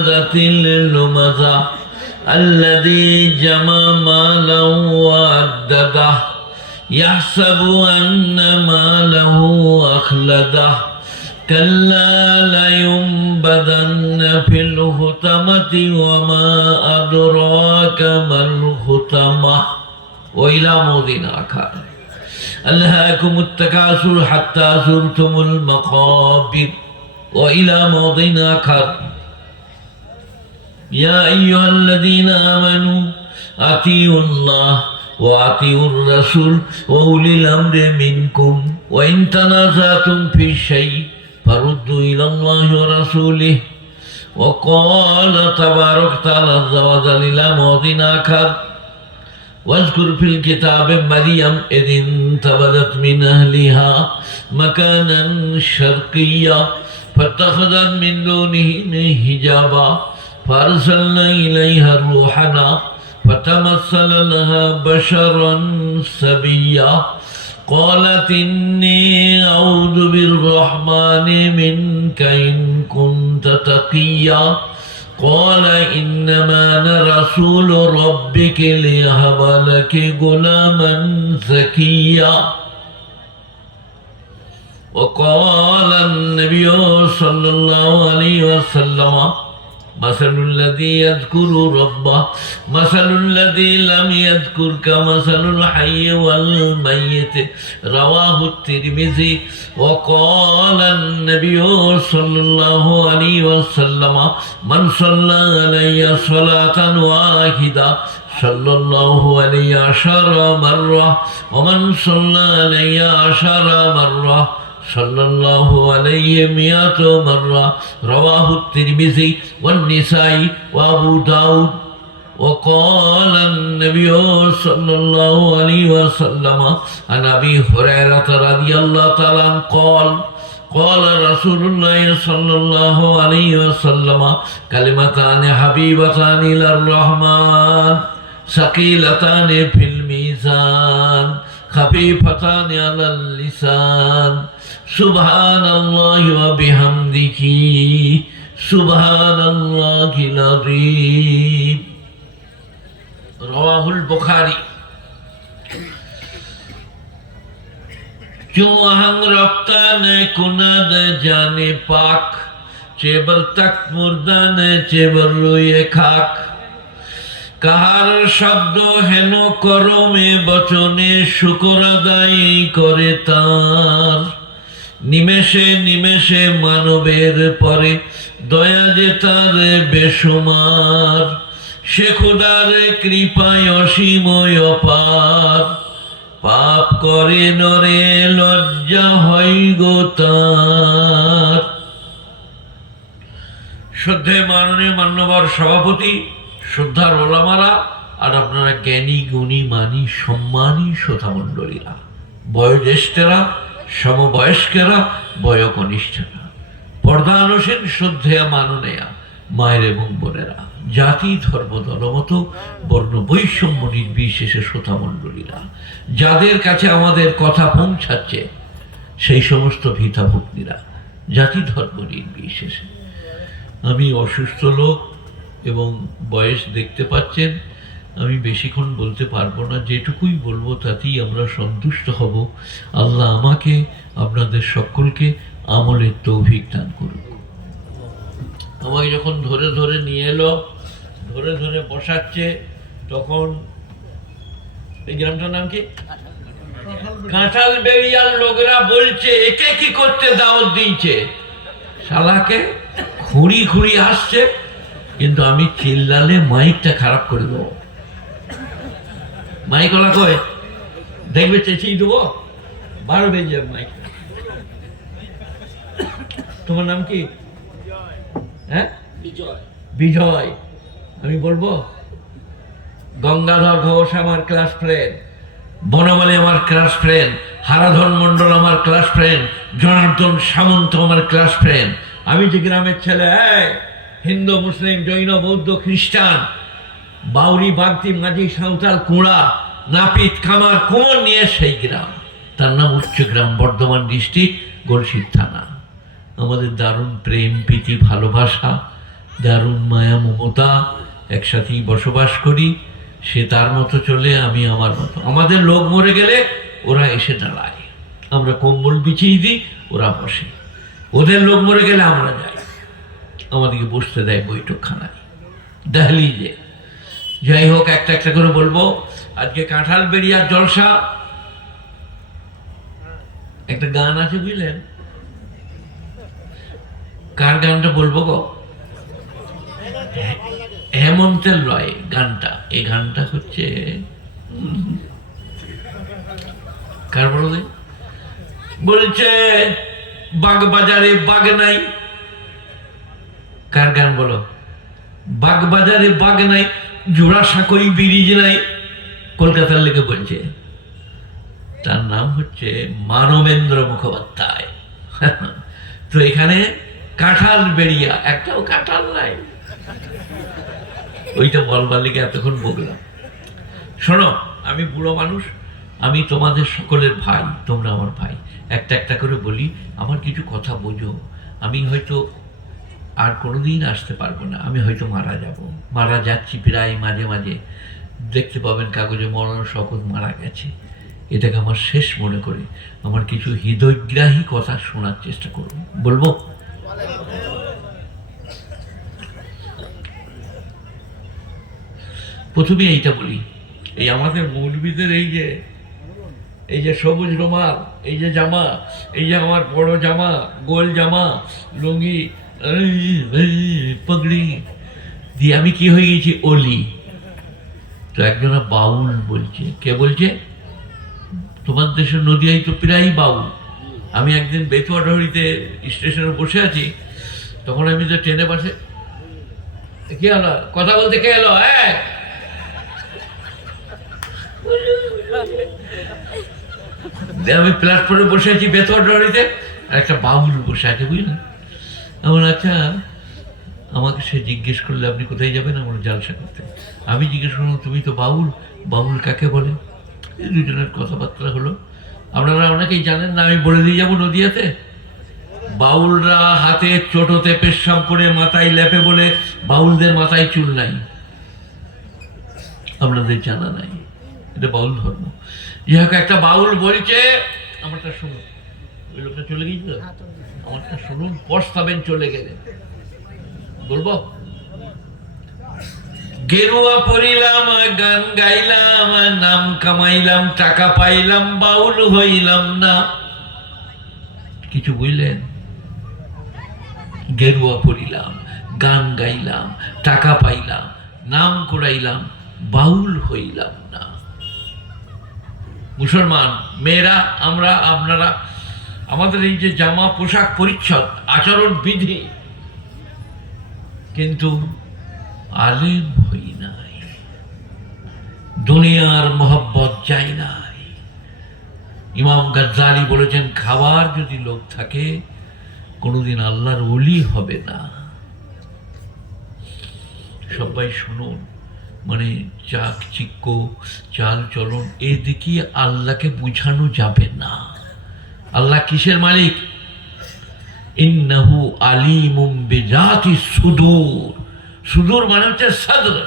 اللمزة الذي جمع مالا وعدده يحسب أن ماله أخلده كلا لينبذن في الحطمة وما أدراك ما الحطمة وإلى موضع آخر ألهاكم التكاثر حتى زرتم المقابر وإلى موضع آخر يا أيها الذين آمنوا أطيعوا الله وأطيعوا الرسول وأولي الأمر منكم وإن تنازعتم في شيء فردوا إلى الله ورسوله وقال تبارك تعالى عز وجل إلى موضع آخر واذكر في الكتاب مريم إذ انتبذت من أهلها مكانا شرقيا فاتخذت من دونه حجابا فأرسلنا إليها روحنا فتمثل لها بشرا سبيا قالت إني أعوذ بالرحمن منك إن كنت تقيا قال إنما أنا رسول ربك ليهب لك غلاما زكيا وقال النبي صلى الله عليه وسلم مثل الذي يذكر ربه مثل الذي لم يذكر كمثل الحي والميت رواه الترمذي وقال النبي صلى الله عليه وسلم من صلى علي صلاة واحدة صلى الله عليه 10 مرة ومن صلى علي 10 مرة صلى الله عليه 100 مرة رواه الترمذي والنسائي وأبو داود وقال النبي صلى الله عليه وسلم عن أبي هريرة رضي الله تعالى عنه قال رسول الله صلى الله عليه وسلم كلمتان حبيبتان إلى الرحمن ثقيلتان في الميزان خفيفتان على اللسان سبحان الله وبحمده سبحان الله العظيم رواه البخاري क्यों अहंग रफ्ता ने कुनाद जाने पाक चेबर तक मुर्दा ने चेबर रोए खाक কাহার শব্দ হেন করমে বচনে শুকর আদায় করে তার নিমেষে নিমেষে মানবের পরে দয়া যে তার বেসুমার সে খোদার কৃপায় অসীম অপার পাপ করে নরে লজ্জা হয় গো তার। শ্রদ্ধেয় মাননীয় মান্যবর সভাপতি, শ্রদ্ধার ওলামারা আর আপনারা জ্ঞানী গুণী মানী সম্মানী শ্রোতামণ্ডলীরা, বয়োজ্যেষ্ঠেরা, সমবয়স্কেরা, বয়োকনিষ্ঠেরা, পর্দানুসীন শ্রদ্ধেয়া মাননেয়া মায়ের এবং বোনেরা, জাতি ধর্ম দলমত বর্ণ বৈষম্য নির্বিশেষে শ্রোতামণ্ডলীরা, যাদের কাছে আমাদের কথা পৌঁছাচ্ছে সেই সমস্ত ভিতাভগ্নীরা, জাতি ধর্ম নির্বিশেষে। আমি অসুস্থ লোক এবং বয়স দেখতে পাচ্ছেন, আমি বেশিক্ষণ বলতে পারবো না, যেটুকুই বলবো তাতেই আমরা সন্তুষ্ট হব। আল্লাহ আমাকে আপনাদের সকলকে আমলের তৌফিক দান করুক। আমাকে যখন ধরে ধরে নিয়ে এলো, ধরে ধরে বসাচ্ছে, তখন এই গ্রামটার নাম কি? কাঁঠাল বেরিয়ার লোকেরা বলছে একে কি করতে দাওয়াত দিয়েছে, শালাকে খুঁড়ি খুঁড়ি আসছে, কিন্তু আমি চিল্লালে মাইকটা খারাপ করে দেবো। মাইক ওলা কয় দেখবে চেঁচিয়ে দেবো, 12 বেজে যাবে মাইক। তোমার নাম কি? হ্যাঁ, বিজয়। আমি বলবো গঙ্গাধর ঘোষ আমার ক্লাস ফ্রেন্ড, বনমালী আমার ক্লাস ফ্রেন্ড, হারাধন মন্ডল আমার ক্লাস ফ্রেন্ড, জনার্দন সামন্ত আমার ক্লাস ফ্রেন্ড। আমি যে গ্রামের ছেলে, হিন্দু মুসলিম জৈন বৌদ্ধ খ্রিস্টান, বাউরি বাগদি মাঝি সাঁওতাল কুঁড়া নাপিত খামার কোমর নিয়ে সেই গ্রাম, তার নাম উচ্চগ্রাম, বর্ধমান ডিস্ট্রিক্ট, গলসির থানা। আমাদের দারুণ প্রেম প্রীতি ভালোবাসা, দারুণ মায়া মমতা, একসাথেই বসবাস করি। সে তার মতো চলে, আমি আমার মতো। আমাদের লোক মরে গেলে ওরা এসে দাঁড়ায়, আমরা কম্বল বিছিয়ে দিই, ওরা বসে। ওদের লোক মরে গেলে আমরা যাই, আমাদেরকে বসতে দেয় বৈঠকখানায়, দহলিজে। যাই হোক, একটা একটা করে বলবো। আজকে কাঁঠাল বেরিয়ার জলসা, একটা গান আছে বুঝলেন, কার গানটা বলবো গো? হেমন্তের লয় গানটা। এই গানটা হচ্ছে কার বলবে? বলছে বাগবাজারে বাগ নাই। কার গান বলো? বাগবাজারে বাগ নাই, জোড়াসাঁকোই ব্রিজ নাই। কলকাতার লেগে বলছে, তার নাম হচ্ছে মানবেন্দ্র মুখোপাধ্যায়। তো এখানে কাঁঠাল বেরিয়া, একটাও কাঁঠাল নাই। ওইটা বলবার লেগে এতক্ষণ বললাম। শোনো, আমি বুড়ো মানুষ, আমি তোমাদের সকলের ভাই, তোমরা আমার ভাই। একটা একটা করে বলি, আমার কিছু কথা বোঝো। আমি হয়তো আর কোনোদিন আসতে পারবো না, আমি হয়তো মারা যাব, মারা যাচ্ছি প্রায়। মাঝে মাঝে দেখতে পাবেন কাগজে মৌলানা শওকত মারা গেছে। এটাকে আমার শেষ মনে করে আমার কিছু হৃদয়গ্রাহী কথা শোনার চেষ্টা করব, বলবো? প্রথমে এইটা বলি, এই আমাদের মৌলবীদের এই যে সবুজ রুমাল, এই যে জামা, এই যে আমার বড় জামা, গোল জামা, লুঙ্গি, পাগড়ি দিয়ে আমি কি হয়ে গেছি? অলি। তো একজনা বাউল বলছে। কে বলছে? তোমার দেশের নদিয়ায় তো প্রায় বাউল। আমি একদিন বেতুয়াডহরিতে স্টেশনে বসে আছি, তখন আমি তো ট্রেনে বসে, কে হলো কথা বলতে, কে এলো? আমি প্ল্যাটফর্মে বসে আছি বেতুয়াডহরিতে, আর একটা বাউল বসে আছে, বুঝলেন? আমার আচ্ছা, আমাকে সে জিজ্ঞেস করলে আপনি কোথায় যাবেন? আমার জালসা করতে। আমি জিজ্ঞেস করলাম, তুমি তো বাউল, বাউল কাকে বলে? এই দুজনের কথাবার্তা হলো। আপনারা অনেকেই জানেন না, আমি বলে দিয়ে যাবো। নদিয়াতে বাউলরা হাতে চোটতে পেশাব করে মাথায় লেপে বলে বাউলদের মাথায় চুল নাই। আপনাদের জানা নাই, এটা বাউল ধর্ম। যাই হোক, একটা বাউল বলছে, আমারটা শুনুন। ওই লোকটা চলে গিয়েছিল, আমারটা শুনুন, পস্তাবেন চলে গেলে। বলবো? গেরুয়া পরিলাম, গান গাইলাম, নাম কামাইলাম, টাকা পাইলাম, বাউল হইলাম না। কিছু বুঝলেন? গেরুয়া পরিলাম, গান গাইলাম, টাকা পাইলাম, নাম কুড়াইলাম, বাউল হইলাম না। মুসলমান মেয়েরা, আমরা, আপনারা, আমাদের এই যে জামা, পোশাক, পরিচ্ছদ, আচরণ বিধি, কিন্তু আলেম হই নাই, দুনিয়ার মোহব্বত চাই নাই। ইমাম গাজ্জালি বলেছেন, খাবার যদি লোক থাকে কোনোদিন আল্লাহর ওলি হবে না। সবাই শুনুন, মানে চাকচিক্য, চাল চলন, এ দেখিয়ে আল্লাহকে বুঝানো যাবে না। আল্লাহ কিসের মালিক? ইন্নাহু আলিমুম বিজাতি সুদূর। সুদূর মানে হচ্ছে সদর,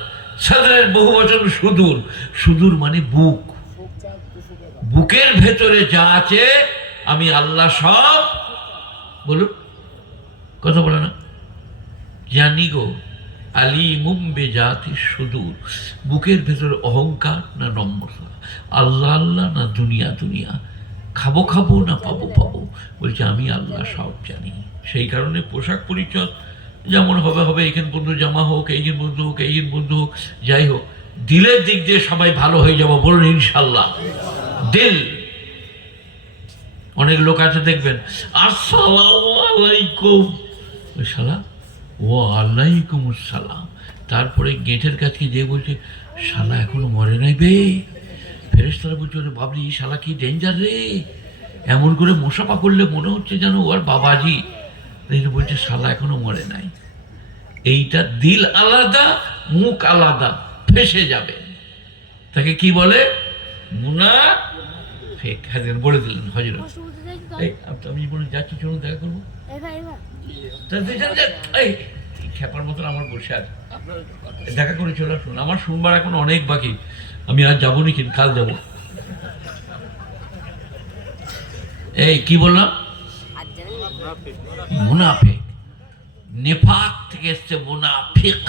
সদরের বহু বচন সুদূর। সুদূর মানে বুক, বুকের ভেতরে যা আছে আমি আল্লাহ সব, বলুন, কথা বলে না, জানি গো। আলিমুম বিজাতি সুদূর, বুকের ভেতরে অহংকার না নম্রতা, আল্লাহ আল্লাহ না দুনিয়া দুনিয়া, খাবো খাবো না পাবো পাবো, বলছে আমি আল্লাহ সব জানি। সেই কারণে পোশাক পরিচ্ছদ যেমন হবে হবে, এইখান পর্যন্ত জামা হোক, এইখান পর্যন্ত হোক, এইখান পর্যন্ত হোক, যাই হোক, দিলের দিক দিয়ে সবাই ভালো হয়ে যাবো, বলুন ইনশাল্লাহ। দিল, অনেক লোক আছে দেখবেন, আসসালামু আলাইকুম, ওই শালা, ও আলাইকুম আসসালাম, তারপরে গেটের কাছে যে বলছে, শালা এখনো মরে নাই বে। ফেরেশতারা বলছে, ওরে বাবরি, শালা কি ডেঞ্জার রে, এমন করে মোসাফা করলে মনে হচ্ছে যেন ওর বাবাজি। বলছে শালা এখনো মরে নাই। এইটা দিল আলাদা, মুখ আলাদা, ফেসে যাবে। তাকে কি বলে? মুনাফিক। হাজির বলে দিলেন হযরত। এই আমি বলে যাচ্ছি, চলুন দেখা করবো। খেপার মতন আমার বসে আছে, দেখা করে চলে আসুন। আমার শুনবার এখন অনেক বাকি, আমি আজ যাবো নি, কিন্তু কাল যাবো। এই কি বললাম? মুনাফিক, নেফাক থেকে এসছে মুনাফিক,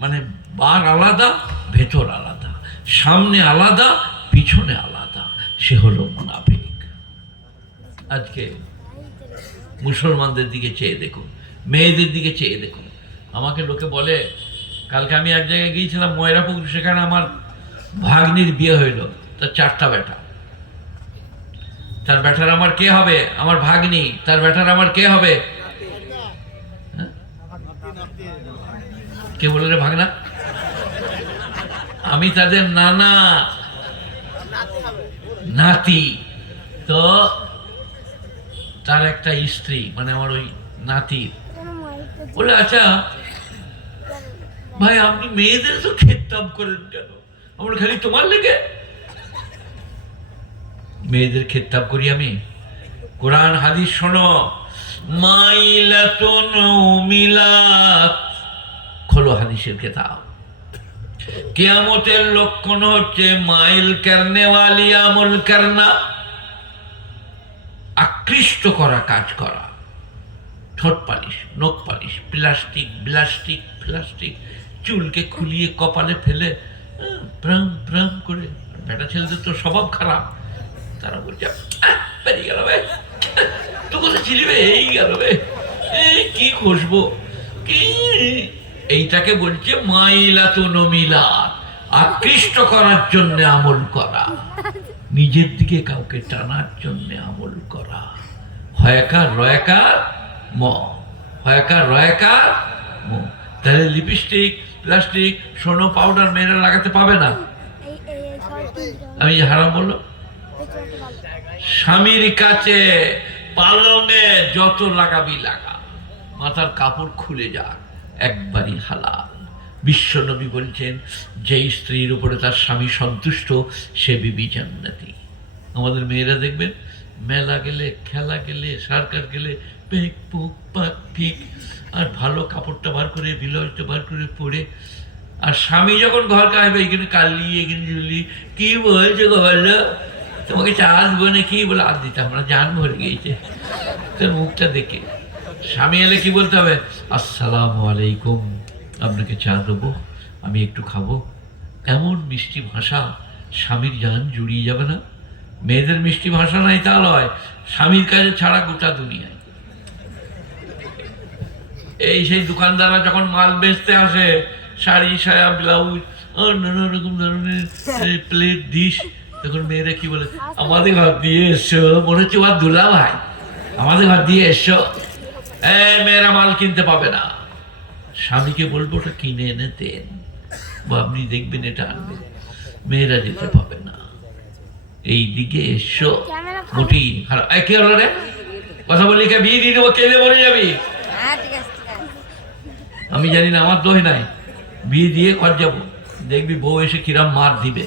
মানে বার আলাদা ভেতর আলাদা, সামনে আলাদা পিছনে আলাদা, সে হলো মুনাফিক। আজকে মুসলমানদের দিকে চেয়ে দেখুন, মেয়েদের দিকে চেয়ে দেখুন। আমাকে লোকে বলে, কালকে আমি এক জায়গায় গিয়েছিলাম ময়রাপুর, সেখানে আমার ভাগ্নির বিয়ে হইল, তার 4টা বেটা। তার বেটার আমার কে হবে? আমার ভাগ্নি। তার বেটার আমার কে হবে? হ্যাঁ? কে বলে রে ভাগনা? আমি তাদের নানা, নাতি। তো তার একটা স্ত্রী, মানে আমার ওই নাতির বলে, আচ্ছা ভাই আপনি মেয়েদের তো খেতাব করেন কেন? আমরা খালি তোমার লেগে মেয়েদের খেতাব করি আমি? কোরআন হাদিস শোনো, মাইলাতুন মিলাত, খোলো হাদিসের কিতাব। কিয়ামতের লক্ষণ হচ্ছে মাইল করনে ওয়ালি আমল করনা, আকৃষ্ট করা কাজ করা, ঠোঁট পালিশ, নখ পালিশ, প্লাস্টিক প্লাস্টিক প্লাস্টিক, চুলকে খুলিয়ে কপালে ফেলে প্রাম প্রাম করে। বেটা ছেলেদের তো স্বভাব খারাপ, তারা বলছে বেরিয়ে গেল বে, তো কোথায় ছিলি বে, এই গেল বে, কি খুশবো কি। এইটাকে বলছে মাইলাতুন মিলাত, আকৃষ্ট করার জন্য আমল করা, নিজের দিকে কাউকে টানার জন্য আমল করা। হয়কার রয়কার ম, হয়কার রয়কার ম। তাহলে লিপস্টিক প্লাস্টিক সোনো পাউডার মেয়েরা লাগাতে পাবে না। আমি হারাম বললো? স্বামীর কাছে পালঙে যত লাগাবি লাগা, মাথার কাপড় খুলে যাক, একবারই হালাল। বিশ্বনবী বলছেন, যেই স্ত্রীর উপরে তার স্বামী সন্তুষ্ট, সে বিবি জান্নাতি। আমাদের মেয়েরা দেখবেন মেলা গেলে, খেলা গেলে, সার্কাস গেলে পেক পুক পাক পিক, আর ভালো কাপড়টা বার করে, বিলাসটা বার করে পরে, আর স্বামী যখন ঘর কাঁদবে, এখানে কালি এখানে ঝুলি, কি বলছে গো বললো, তোমাকে চা আসবো না কি বলে আর দিতে, আমরা জান ভরে গিয়েছে তোর মুখটা দেখে। স্বামী এলে কি বলতে হবে? আসসালামু আলাইকুম, আপনাকে চা দেবো, আমি একটু খাবো। এমন মিষ্টি ভাষা, স্বামীর জান জুড়িয়ে যাবে না? মেয়েদের মিষ্টি ভাষা নাই তা নয়, স্বামীর কাছে ছাড়া গোটা দুনিয়ায়। এই সেই দোকানদাররা যখন মাল বেচতে আসে, শাড়ি সায়া ব্লাউজ নানা রকম ধরনের প্লেট ডিশ, তখন মেয়েরা কি বলে, আমাদের ঘর দিয়ে এসছো, মনে হচ্ছে ওর দুলা ভাই, আমাদের ঘর দিয়ে এসছো। মেয়েরা মাল কিনতে পাবে না, স্বামীকে বলবো ওটা কিনে এনে দেন, বা আপনি দেখবেন এটা আনবেন। মেয়েরা যেতে পাবে না, এই দিকে এসো মোটি খারাপ। কি হলো রে, কথা বলি কে, বিয়ে দিয়ে দেবো, কেঁদে মরে যাবি। আমি জানি না, আমার দোষ নাই, বিয়ে দিয়ে কর যাবো, দেখবি বউ এসে কিরাম মার দিবে।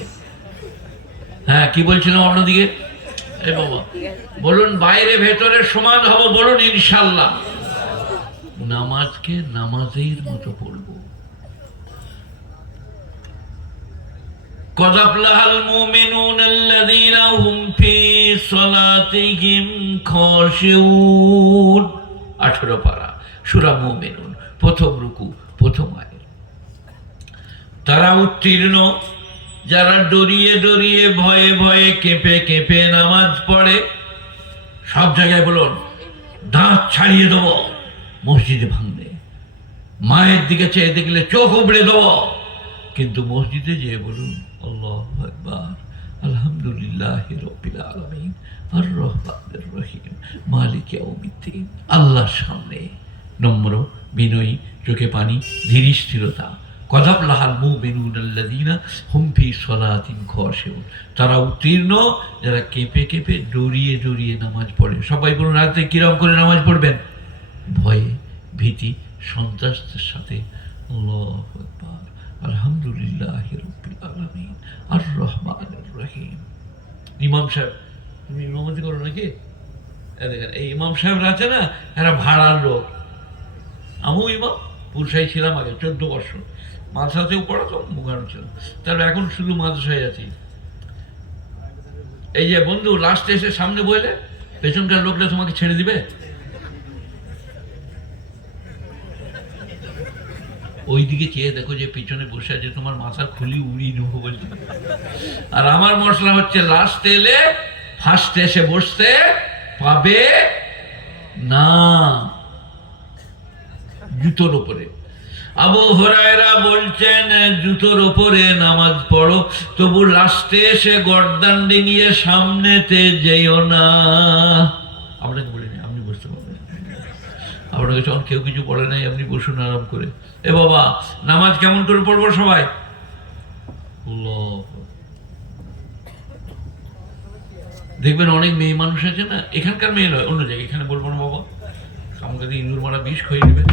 হ্যাঁ কি বলছিলাম অন্যদিকে? এই বাবা বলুন, বাইরে ভেতরে সমান হব, বলুন ইনশাল্লাহ। নামাজকে নামাজের মতো পড়বো। قد أفلح المؤمنون الذين هم في صلاتهم خاشعون। 18 পারা সূরা মুমিনুন, প্রথম রুকু, প্রথম আয়াত। তারা উত্তীর্ণ যারা ডরিয়ে ডরিয়ে, ভয়ে ভয়ে, কেঁপে কেঁপে নামাজ পড়ে। সব জায়গায় বলুন, দাঁত ছাড়িয়ে দেবো মসজিদে ভাঙলে, মায়ের দিকে চেয়ে দেখলে চোখ উবড়ে দেবো, কিন্তু মসজিদে যেয়ে বলুন আল্লাহু আকবার, আলহামদুলিল্লাহি রাব্বিল আলামিন, আর রহমানির রহিম, মালিক ইয়াউমিদ্দিন। আল্লাহর সামনে নম্র, বিনয়ী, চোখে পানি, ধীর স্থিরতা। কদ আফলাহাল মুমিনুনা আল্লাযীনা হুম ফী সালাতিহিম খাশিউন। তারা উত্তীর্ণ যারা কেঁপে কেঁপে, ডরিয়ে ডরিয়ে নামাজ পড়ে। সবাই বলুন, রাতে কিরম করে নামাজ পড়বেন? ভয়ে, ভীতি, সন্ত্রাসের সাথে। আল্লাহু আকবার, আলহামদুলিল্লাহি রাব্বিল আলামিন, আর রহমানির রহিম। ইমাম সাহেব, তুমি ইমামতি করো নাকি? দেখেন এই ইমাম সাহেবরা আছে না, এরা ভাড়ার লোক। আমিও ইমাম, পুরসাই ছিলাম আগে 14 বছর, মাদ্রাসাতেও পড়াতাম, মুখানো ছিলাম, তাহলে এখন শুধু মাদ্রাসায় আছি। এই যে বন্ধু লাস্টে এসে সামনে বইলে পেছনকার লোকটা তোমাকে ছেড়ে দিবে? ওইদিকে চেয়ে দেখো যে পিছনে বসে আছে, তোমার মাথা খুলি উড়িয়ে নেবো বলছে। আর আমার মশলা হচ্ছে লাস্ট এলে ফার্স্ট এসে বসতে পাবে না, জুতোর উপরে। আবু হুরায়রা বলছেন জুতোর উপরে নামাজ পড়ো, তবু লাস্টে এসে গর্দান ডিঙিয়ে সামনেতে যেও না। আপনাকে বলিনি, আপনি বুঝতে পারবেন। আপনাকে যখন কেউ কিছু বলে নাই, আপনি বসুন আরাম করে। এ বাবা, নামাজ কেমন করে পড়বো সবাই? দেখবেন অনেক মেয়ে মানুষ আছে না, এখানকার মেয়ে নয়, অন্য জায়গায়, এখানে বলবো না বাবা, আমাকে ইন্দুর মারা বিষ খেয়ে দেবে।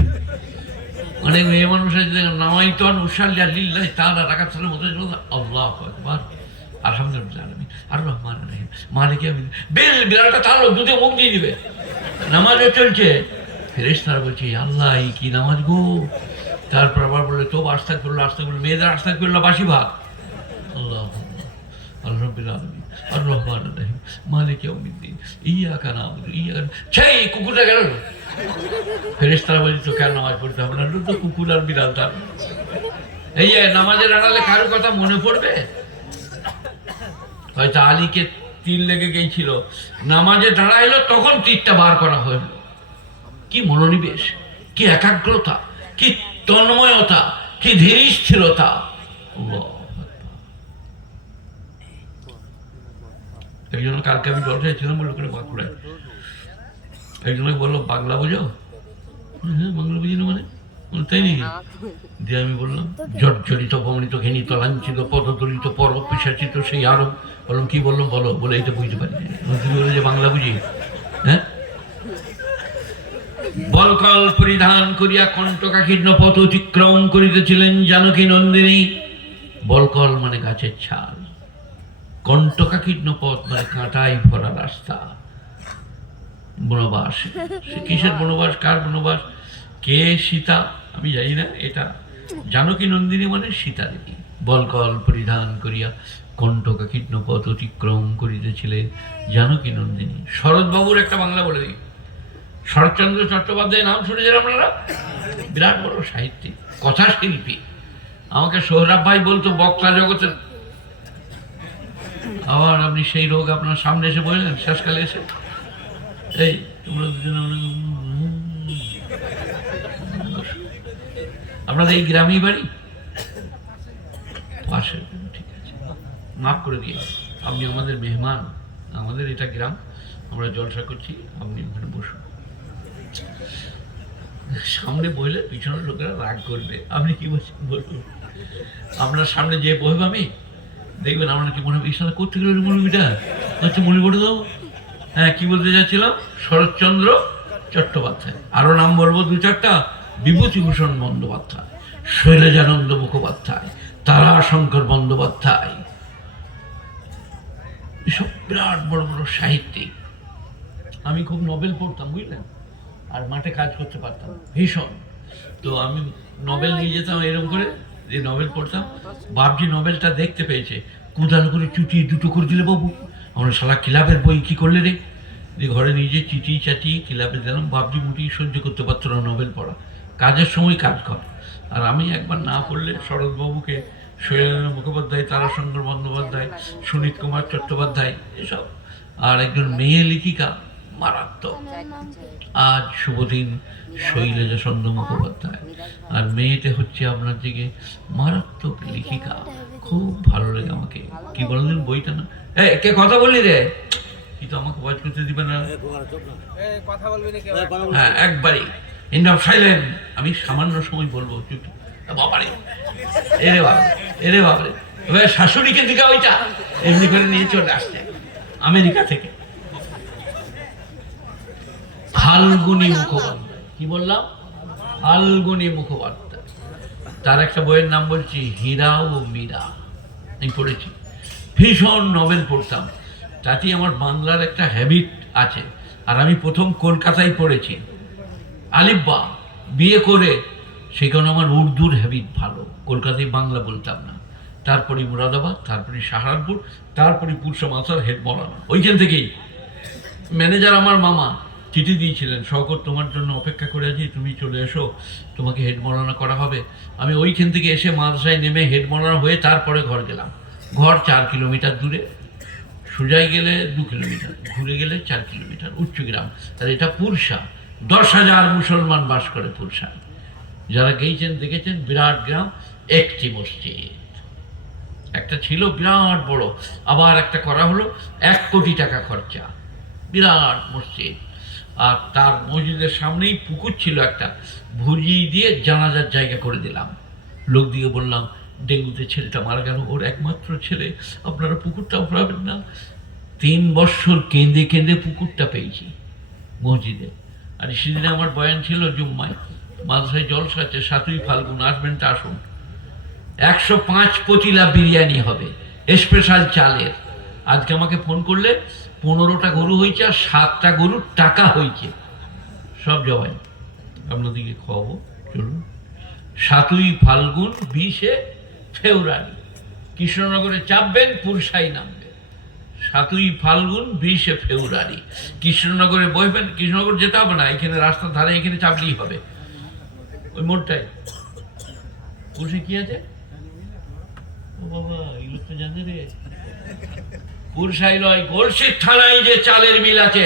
অনেক মেয়ে মানুষ আছে নামাই তো উসাল্লাহ লিল্লাহ তাআলা রাকাত সালার মধ্যে আল্লাহু আকবার আলহামদুলিল্লাহ আলামিন আর রহমান রহিম মালিক ইয়াউমিদ্দিন, বেল বিড়ালটা তাহলে দুধে মুখ দিয়ে দিবে, নামাজও চলছে। ফেরেশতারা বলছে আল্লাহ এই কি নামাজ গো? তারপর আবার বলে তো আস্তাগফিরুল্লাহ, মেয়েদের আস্তাগফিরুল্লাহ বাসি ভাত। আল্লাহ আল্লাহ রাব্বিল আলামিন আর রহমান রহিম মালিক ইয়াউমিদ্দিন ইয়াকা না'বুদু ইয়াকা, সেই কুকুরটা গেল। ফেরেশতারা বলছে তো কেন নামাজ পড়তে হবে না? তো কুকুর আর বিড়াল তার। এই যে নামাজের আড়ালে কারোর কথা মনে পড়বে? হয়তো আলীকে তীর লেগে গিয়েছিল, নামাজে দাঁড়াইলো তখন তীরটা বার করা হলো। কি মনোনিবেশ, কি একাগ্রতা, কি তন্ময়তা, কি ধীরস্থিরতা। একজন কালকে আমি জলসায় ছিলাম, বললো করে বাঁকুড়ায়, একজনকে বললো বাংলা বোঝো? হ্যাঁ বাংলা বুঝি না মানে, তাই নাকি? দিয়ে আমি বললাম জর্জরিত ভ্রমণিত ঘেনিত লাঞ্ছিত পদদলিত পর পিশাচিত সেই আরব। বললাম কি বললাম বলো, বলে এইটা বুঝতে পারি। তুমি বলে যে বাংলা বুঝি? হ্যাঁ, বলকল পরিধান করিয়া কণ্টকাকীর্ণ পথ অতিক্রম করিতেছিলেন জানকী নন্দিনী। বলকল মানে গাছের ছাল, কণ্টকাকীর্ণ পথ মানে কাঁটায় ভরা রাস্তা। বনবাস, সে কিসের বনবাস, কার বনবাস, কে সীতা আমি জানি না, এটা জানকী নন্দিনী মানে সীতা দেবী। বলকল পরিধান করিয়া কণ্টকাকীর্ণ পথ অতিক্রম করিতেছিলেন জানকী নন্দিনী। শরৎবাবুর একটা বাংলা বলে দিই, শরৎচন্দ্র চট্টোপাধ্যায় নাম শুনেছেন আপনারা? বিরাট বড় সাহিত্যিক, কথা শিল্পী। আমাকে সোহরাব ভাই বলতো বক্তা জগতের। আবার আপনি সেই রোগ আপনার সামনে এসে বললেন শেষকালে এসে, এই তোমরা দুজনে আপনাদের এই গ্রামেই বাড়ি? পাশে, ঠিক আছে, মাফ করে দিয়ে, আপনি আমাদের মেহমান, আমাদের এটা গ্রাম, আমরা জলসা করছি, আপনি ওখানে বসুন। সামনে বইলে পিছনের লোকেরা রাগ করবে, আপনি কি বলছেন বলুন। আপনার সামনে যে বসবে আমি দেখবেন আপনার কি মনে হবে, এই সাথে করতে গেলে মৌলবিটা হচ্ছে মনে পড়ে দাও। হ্যাঁ, কি বলতে চাচ্ছিলাম, শরৎচন্দ্র চট্টোপাধ্যায়, আরো নাম বলবো দু চারটা, বিভূতিভূষণ বন্দ্যোপাধ্যায়, শৈলজানন্দ মুখোপাধ্যায়, তারাশঙ্কর বন্দ্যোপাধ্যায়, এসব বিরাট বড় বড় সাহিত্যিক। আমি খুব নভেল পড়তাম বুঝলেন, আর মাঠে কাজ করতে পারতাম ভীষণ। তো আমি নভেল নিয়ে যেতাম এরকম করে, যে নভেল পড়তাম। বাবজি নভেলটা দেখতে পেয়েছে, কুদাল করে চুটিয়ে দুটো করে দিলে, বাবু আমরা শালা ক্লাবের বই কি করলে রে, দিয়ে ঘরে নিজে চিটিয়ে চাটিয়ে ক্লাবে দিলাম। বাবজি মুটি সহ্য করতে পারতো না নভেল পড়া, কাজের সময় কাজ কর। আর আমি একবার না পড়লে শরৎবাবুকে, শৈলেন্দ্র মুখোপাধ্যায়, তারাশঙ্কর বন্দ্যোপাধ্যায়, সুনীত কুমার চট্টোপাধ্যায়, এসব, আর একজন মেয়ে লেখিকা মারাত্মক, আজ শুভদিন শৈলজানন্দ মুখোপাধ্যায়, আর মেয়েটা হচ্ছে আপনার দিকে মারাত্মক লেখিকা, খুব ভালো লাগে আমাকে। কি বললেন বইটা না, কে কথা বললি রে, কি তো আমাকে ওয়াজ করতে দিবে না, হ্যাঁ একবারই এন্ড অফ সাইলেন্ট। আমি সামান্য সময় বলবো, চুপ। বাবারে, এরে বাবা, এরে বাবারে, শাশুড়িকে দিকে ওইটা এমনি করে নিয়ে চলে আসছে আমেরিকা থেকে। ফাল্গুনী মুখোপাধ্যায়, কি বললাম, ফাল্গুনী মুখোপাধ্যায়, তার একটা বইয়ের নাম বলছি হীরা ও মীরা, আমি পড়েছি, ভীষণ নভেল পড়তাম। তাতেই আমার বাংলার একটা হ্যাবিট আছে। আর আমি প্রথম কলকাতায় পড়েছি, আলিফবা বিয়ে করে সেই কারণে আমার উর্দুর হ্যাবিট ভালো, কলকাতায় বাংলা বলতাম না। তারপরে মুরাদাবাদ, তারপরে সাহারপুর, তারপরে পুরসা মাসার হেড মৌলানা। ওইখান থেকেই ম্যানেজার আমার মামা চিঠি দিয়েছিলেন, শওকত তোমার জন্য অপেক্ষা করে আছি, তুমি চলে এসো, তোমাকে হেড মৌলানা করা হবে। আমি ওইখান থেকে এসে মাদ্রাসায় নেমে হেড মৌলানা হয়ে তারপরে ঘর গেলাম। ঘর 4 কিলোমিটার দূরে, সোজাই গেলে 2 কিলোমিটার, ঘুরে গেলে 4 কিলোমিটার, উচ্চগ্রাম। আর এটা পুরসা, 10,000 মুসলমান বাস করে পুরসা। যারা গেছেন দেখেছেন, বিরাট গ্রাম, একটি মসজিদ। একটা ছিল বিরাট বড়, আবার একটা করা হলো 1 কোটি টাকা খরচা, বিরাট মসজিদ। আর তার মসজিদের সামনেই পুকুর ছিল একটা, ভুজিয়ে দিয়ে জানাজার জায়গা করে দিলাম। লোক দিয়ে বললাম, ডেঙ্গুতে ছেলেটা মারা গেল, ওর একমাত্র ছেলে, আপনারা পুকুরটা ভরাবেন না? 3 বছর কেঁদে কেঁদে পুকুরটা পেয়েছি মসজিদে। আর সেদিনে আমার বয়ান ছিল জুম্মায়, মাদ্রাসায় জলসা আছে, 7ই ফাল্গুন, আসবেন তা আসুন। 105 পতিলা বিরিয়ানি হবে, স্পেশাল চালের। আজকে আমাকে ফোন করলে 15টা গরু হয়েছে আর 7টা গরুর টাকা হয়েছে, সব জবাই আপনাদেরকে খাওয়াবো। চলুন, 7ই ফাল্গুন 20শে ফেব্রুয়ারি, কৃষ্ণনগরে চাপবেন, পুরসাই নামবে। 7ই ফাল্গুন 20শে ফেব্রুয়ারি কৃষ্ণনগরে বসবেন। কৃষ্ণনগর যেতে হবে না, এখানে রাস্তার ধারে, এখানে চাপলেই হবে, ওই মোড়টাই। পুরসে কি আছে? ও বাবা, এগুলো তো জানে রে। পুরসাই লয়, গলসির থানায় যে চালের মিল আছে,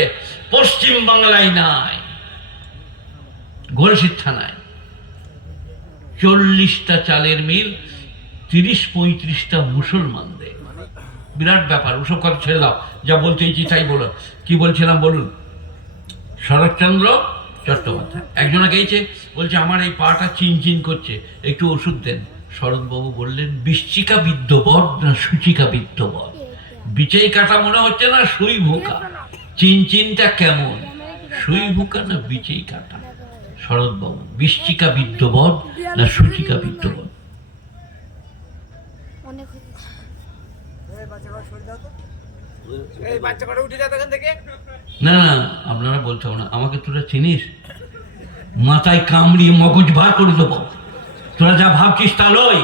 পশ্চিম বাংলায় নাই। গলসির থানায় 40টা চালের মিল, 30-35টা মুসলমানদের। বিরাট ব্যাপার। ওসব কথা ছেড়ে দাও, যা বলতে ইচ্ছি তাই বলো। কি বলছিলাম বলুন? শরৎচন্দ্র চট্টোপাধ্যায় একজনা গেছে, বলছে আমার এই পাটা চিনচিন করছে, একটু ওষুধ দেন। শরৎবাবু বললেন, বৃশ্চিকা বিদ্যবদ না সূচিকা বিদ্যবদ? বিচেই কাটা মনে হচ্ছে না সুই ভুকা? চিনচিনটা কেমন, সুই ভুকা না বিচেই কাটা? শরৎবাবু, বৃশ্চিকা বিদ্যবদ না সূচিকা বিদ্যবদ? না না, আপনারা বলতে হবে না, আমাকে তোরা চিনিস? মাথায় কামড়িয়ে মগজ বার করে দেবো। তোরা যা ভাবছিস তা লয়।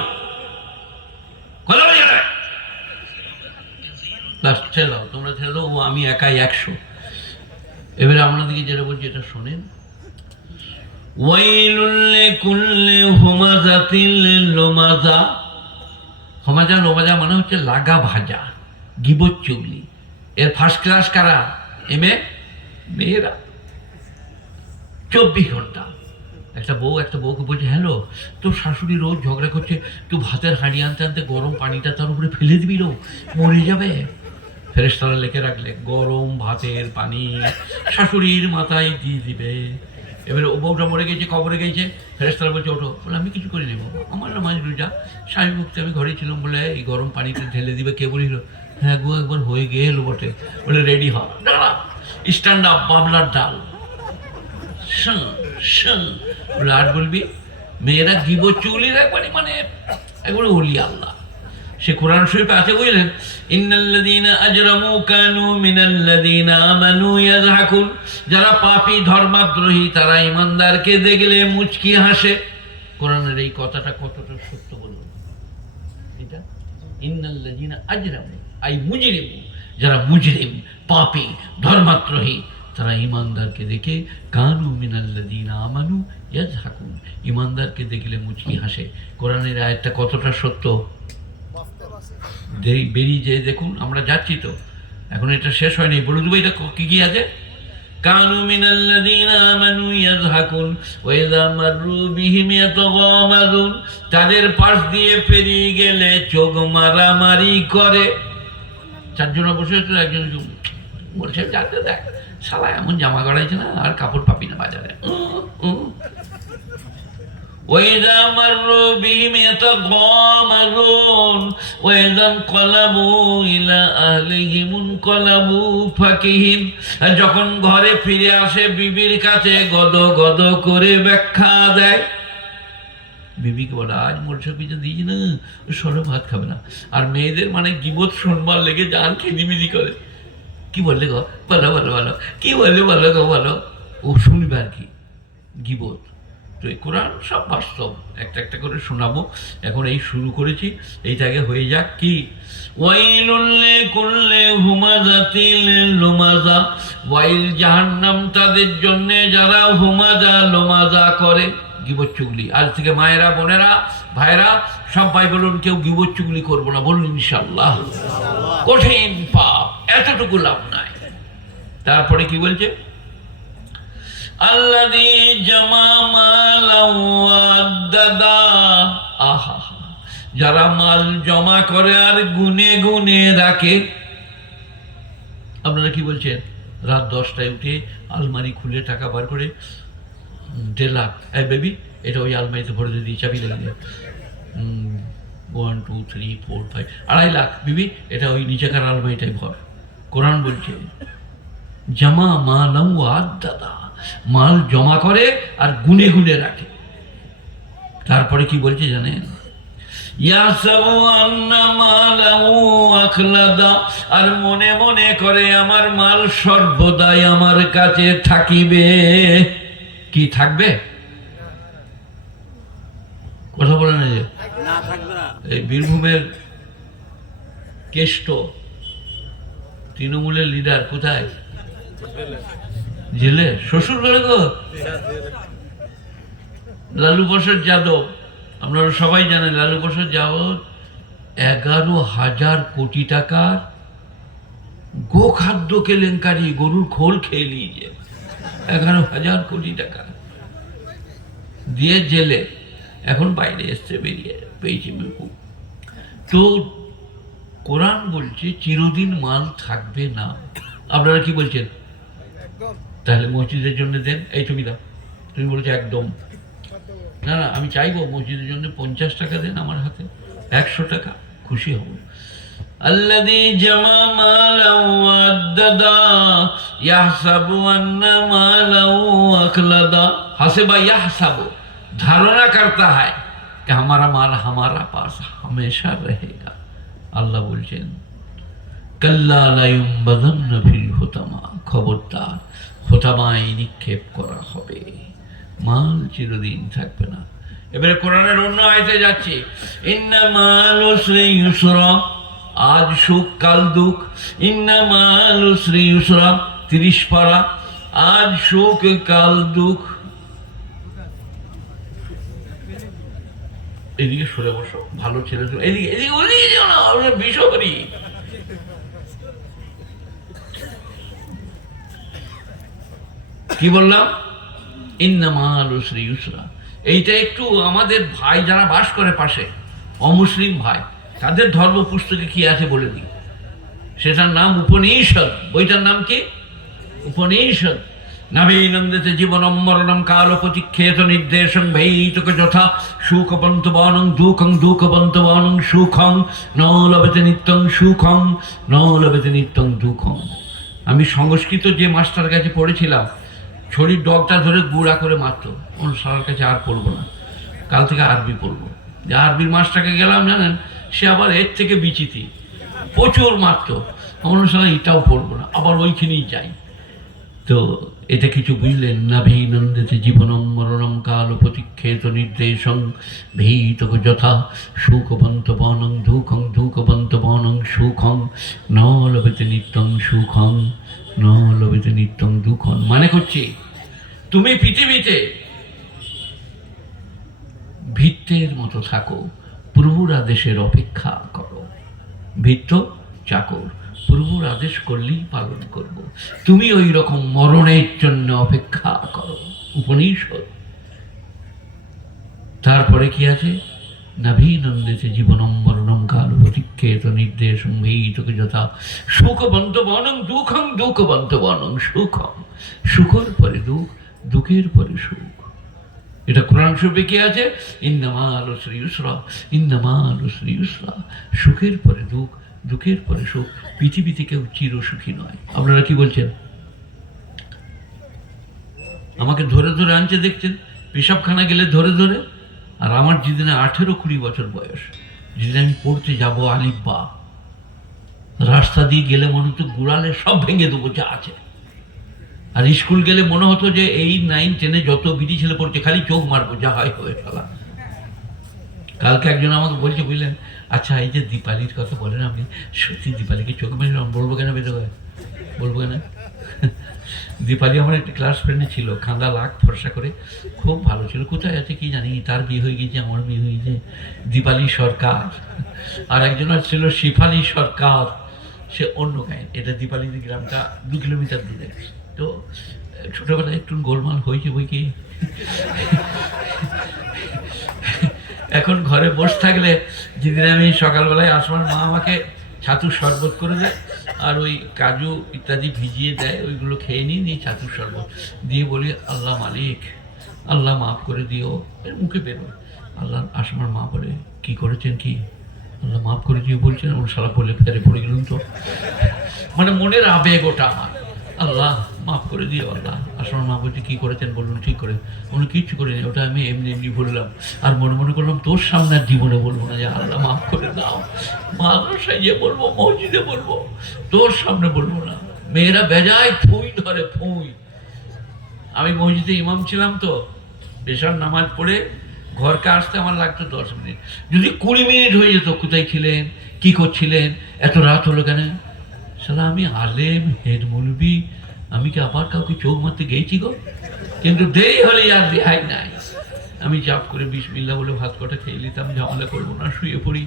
ছেড়ে দাও, তোমরা ছেড়ে দাও, ও আমি একাই 100। এবারে আপনাদেরকে যেটা বলছি এটা শোনেন। ওয়াইলুল লিকুল্লি হুমাযাতিল লুমাযা। হুমাযা লুমাযা মানে হচ্ছে লাগা ভাজা, গিবত চুগলি। এর ফার্স্ট ক্লাস কারা? এমএ মেয়েরা। 24 ঘন্টা। একটা বউকে বলছে, হ্যালো, তোর শাশুড়ি রোজ ঝগড়া করছে, তুই ভাতের হাঁড়ি আনতে আনতে গরম পানিটা তার উপরে ফেলে দিবি, মরে যাবে। ফেরেশতারা লিখে রাখলে, গরম ভাতের পানি শাশুড়ির মাথায় দিয়ে দিবে। এবারে ও বউটা মরে গেছে, কবরে গেছে, ফেরেশতারা বলছে ওঠো। বলে আমি কিছু করে নেব, আমার নামাজ রোজা, স্বামী ভক্তি, আমি ঘরে ছিলাম বলে এই গরম পানিটা ঢেলে দিবে। কে বলিল? হ্যাঁ গো, একবার হয়ে গেল বটে। বলে রেডি হ, স্ট্যান্ড আপ, বাবলার ডাল। বলে আর বলবি? মেয়েরা গিবত চুগলির একবারে মানে একবারে ওলি আল্লাহ। সে কোরআন শরীফে আছে, বুঝলেন, ইন্নাল্লাযীনা আজরামু কানু মিনাল্লাযীনা আমানু ইয়াযহাকুন। যারা পাপী ধর্মদ্রোহী তারা ইমানদারকে দেখলে মুচকি হাসে। কোরআনের এই কথাটা কতটা সত্য বলুন? এটা ইন্নাল্লাযীনা আজরামু আই মুজরিম, যারা মুজরিম, পাপী, ধর্মদ্রোহী, তারা ইমানদারকে দেখে কানু মিনাল্লাযীনা আমানু ইয়াযহাকুন, ইমানদারকে দেখলে মুচকি হাসে। কোরআনের আয়াতটা কতটা সত্য বেরিয়ে যেয়ে দেখুন। আমরা যাচ্ছি তো, এখন এটা শেষ হয়নি, বলে দেবো এটা কি কি আছে। কানু মিনাল্লাযীনা আমানু ইয়াযহাকুন ওয়া ইযা মাররু বিহিম ইয়াতাগামাযুন। তাদের পাশ দিয়ে পেরিয়ে গেলে চোখ মারামারি করে। 4 জন বসে তো একজন বলছে, যাতে দেখ শালা এমন জামা গড়াইছে না, আর কাপড় পাবি না বাজারে। وإذا مروا بهم يتغامزون وإذا انقلبوا إلى أهلهم انقلبوا فكهين। যখন ঘরে ফিরে আসে বিবির কাছে গদ গদ করে ব্যাখ্যা দেয়। বিবিকে বলে, আজ মোরসা পিঠা দিই না, সরে ভাত খাবে না। আর মেয়েদের মানে গিবত শুনবার লেগে যান খিদিমিদি করে। কি বললে গো, বলো বলো বলো, কি বললে বলো গো বলো। ও শুনবে আর কি গিবত। তো তো এই কোরআন সব বাস্তব, একটা একটা করে শোনাবো। এখন এই শুরু করেছি, এইটাকে হয়ে যাক। কি ওয়াইলুল লিকুল্লি হুমাযাতিল লুমাযা, ওয়াইল জাহান্নাম তাদের জন্য যারা হুমাযা লুমাযা করে, গীবত চুগলি। আজ থেকে মায়েরা, বোনেরা, ভাইরা সবাই বলুন কেউ গীবত চুগলি করবো না, বলুন ইনশাআল্লাহ। কঠিন পাপ, এতটুকু লাভ নাই। তারপরে কি বলছে? আল্লাযী জামা মালান ওয়া আদ্দাদা, আহা, যারা মাল জমা করে আর গুনে গুনে রাখে। আপনারা কি বলছেন? রাত 10টায় উঠে আলমারি খুলে টাকা বার করে 1.5 লাখ, এই বেবি এটা ওই আলমারিতে ভরে দিয়ে চাবি লাগিয়ে 1 2 3 4 5 2.5 লাখ, বিবি এটা ওই নিচেকার আলমারিটাই ভর। কোরআন বলছে জামা মালান ওয়া আদ্দাদা, মাল জমা করে আর গুনে গুনে রাখে। তারপরে কি বলছে জানেন? ইয়াসাবু আন্না মালাহু আখলাদা, আর মনে মনে করে আমার মাল সর্বদাই আমার কাছে থাকিবে। কি থাকবে? কথা বলে না যে এই বীরভূমের কেষ্ট তৃণমূলের লিডার কোথায়? জেলে। শ্বশুর ঘরে গো? লালু প্রসাদ যাদব, আপনারা সবাই জানেন লালু প্রসাদ যাদব 11,000 কোটি টাকার গোখাদ্য কেলেঙ্কারি, গরুর খোল খেয়ে নিয়েছে। 11,000 কোটি টাকা দিয়ে জেলে, এখন বাইরে এসছে, বেরিয়ে পেয়েছে মুকুব। তো কোরআন বলছে চিরদিন মাল থাকবে না। আপনারা কি বলছেন? তাহলে মসজিদের জন্য দেন। এই তুমি দাও, তুমি বলছো একদম না না, আমি চাইবো মসজিদের জন্য 50 টাকা দেন আমার হাতে, 100 টাকা, খুশি হব। আল্লাযী জামা মালান ওয়া আদ্দাদা ইয়াহসাবু আন্না মালাহু আখলাদা, হাসিবা ইয়াহসাবু, ধারণা করতা है कि हमारा माल हमारा पास हमेशा रहेगा। আল্লাহ বলছেন কাল্লা লা ইউনবাযান্না ফিল হুতামা, খবরদার হুতামায় নিক্ষেপ করা হবে, মাল চিরদিন থাকবে না। এবারে কোরআনের অন্য আয়াতে যাচ্ছে, ইন্না মাল উসরি ইউসরা, আজ সুখ কাল দুঃখ। ইন্না মাল উসরি ইউসরা, 30 পারা, আজ সুখ কাল দুঃখ। এদিকে সরে বসো, ভালো ছেলে, এদিকে এদিকে ওদিকে যাও না, আমরা বিষয় করি। কি বললাম? ইন্না মাল উসরি ইউসরা। এইটা একটু আমাদের ভাই যারা বাস করে পাশে, অমুসলিম ভাই, তাদের ধর্ম পুস্তকে কি আছে বলে দিই। সেটার নাম উপনিষদ। বইটার নাম কি? উপনিষদ। নবীনন্দিতে জীবনম মরণম কাল প্রতিক্ষেত নির্দেশং ভৈতক যথা সুখবন্ত বনং দুঃখং দুঃখবন্ত বনং সুখং ন লভতে নিত্যং সুখং ন লভতে নিত্যং দুঃখং। আমি সংস্কৃত যে মাস্টার কাছে পড়েছিলাম, ছড়ির ডগটা ধরে গুঁড়া করে মারতো। কোন সারার কাছে আর পড়বো না, কাল থেকে আরবি পড়বো। যে আরবির মাস্টারকে গেলাম জানেন, সে আবার এর থেকে বিচিতি, প্রচুর মারতো। আমার সারা এটাও পড়বো না, আবার ওইখানেই যাই। তো এটা কিছু বুঝলেন? নাভিনন্দিতে জীবনম মরণম কাল প্রতিক্ষেত নির্দেশং ভীতক যথা সুখবন্ত বনং দুঃখং দুঃখবন্ত বনং সুখং ন লভতে নিত্যং সুখং ন লভতে নিত্যং দুঃখং। মানে করছি তুমি পৃথিবীতে ভিত্তের মতো থাকো, প্রভুর আদেশের অপেক্ষা করো। ভিত্ত চাকর, প্রভুর আদেশ করলেই পালন করব। তুমি ওই রকম মরণের জন্য অপেক্ষা করো। উপনিষদ। তারপরে কি আছে? নাভিনন্দিতে জীবনম মরণম কাল প্রতিক্ষেত নির্দেশং ভীতক যথা সুখবন্ত বনং দুঃখং দুঃখবন্ত বনং সুখং। সুখের পরে দুঃখ, দুঃখের পরে সুখ। এটা কোরআন শরীফে কি আছে? ইন্নামাল উসরি ইউসরা, ইন্নামাল উসরি ইউসরা। সুখের পরে দুঃখ, দুঃখের পরে সুখ। পৃথিবীতে কেউ চির সুখী নয়। আপনারা কি বলছেন? আমাকে ধরে ধরে আনছে দেখছেন, পেশাবখানা গেলে ধরে ধরে। আর আমার যেদিনে 18-20 বছর বয়স, যেদিন আমি পড়তে যাবো আলিফবা, রাস্তা দিয়ে গেলে মনে হতো গুড়ালে সব ভেঙে দেবো যা আছে। আর স্কুল গেলে মনে হতো যে এই 9-10 যত বিধি ছেলে পড়ছে খালি চোখ মারবো, যা হয় হয়ে ফেলা। কালকে একজন আমাকে বলছে, বুঝলেন, আচ্ছা এই যে দীপালির কথা বলেন আপনি, সত্যি দীপালিকে চোখ মেরে বলবো কেন বেরো বলবো কেন? দীপালি আমার একটা ক্লাস ফ্রেন্ডে ছিল, খান্দা লাখ ফর্সা করে, খুব ভালো ছিল। কোথায় আছে কি জানি, তার বিয়ে হয়ে গিয়েছে, আমার বিয়ে হয়ে গিয়েছে। দীপালি সরকার। আর একজন ছিল শিফালি সরকার, সে অন্য গায়ে। এটা দীপালি গ্রামটা 2 কিলোমিটার দূরে। তো ছোটবেলায় একটু গোলমাল হয়েছে বই কি। এখন ঘরে বসে থাকলে, যেদিন আমি সকালবেলায় আসবার মা আমাকে ছাতুর শরবত করে দেয় আর ওই কাজু ইত্যাদি ভিজিয়ে দেয়, ওইগুলো খেয়ে নিই ছাতুর শরবত দিয়ে বলি, আল্লাহ মালিক, আল্লাহ মাফ করে দিও। এর মুখে বেরোয় আল্লাহ। আসমার মা বলে, কি করেছেন কি? আল্লাহ মাফ করে দিও বলছেন। ওর সালা বলে ফেরে পড়ে গেলাম তো। মানে মনের আবেগ ওটা আমার, আল্লাহ মাফ করে দিও। আল্লাহ। আসলে মা বলছে, কি করেছেন বলুন। ঠিক করে উনি কিচ্ছু করিনি, ওটা আমি এমনি এমনি বললাম। আর মনে মনে করলাম তোর সামনে আর জীবনে বলবো না যে আল্লাহ মাফ করে দাও। মাদ্রাসায় গিয়ে বলবো, মসজিদে বলবো, তোর সামনে বলবো না। মেয়েরা বেজায় ফুই ধরে, ফুই। আমি মসজিদে ইমাম ছিলাম তো, পেশার নামাজ পড়ে ঘরকে আসতে আমার লাগতো 10 মিনিট। যদি 20 মিনিট হয়ে যেত, কোথায় ছিলেন, কি করছিলেন, এত রাত হলো কেন? সালা আমি আলেম, হেড মৌলবি, আমি কি আবার কাউকে চোখ মারতে গেছি গো? কিন্তু দেরি হলে আর রেহাই নাই। আমি জাপ করে বিসমিল্লাহ বলে ভাত কটা খেয়ে নিতাম, ঝামেলা করবো না, শুয়ে পড়ি।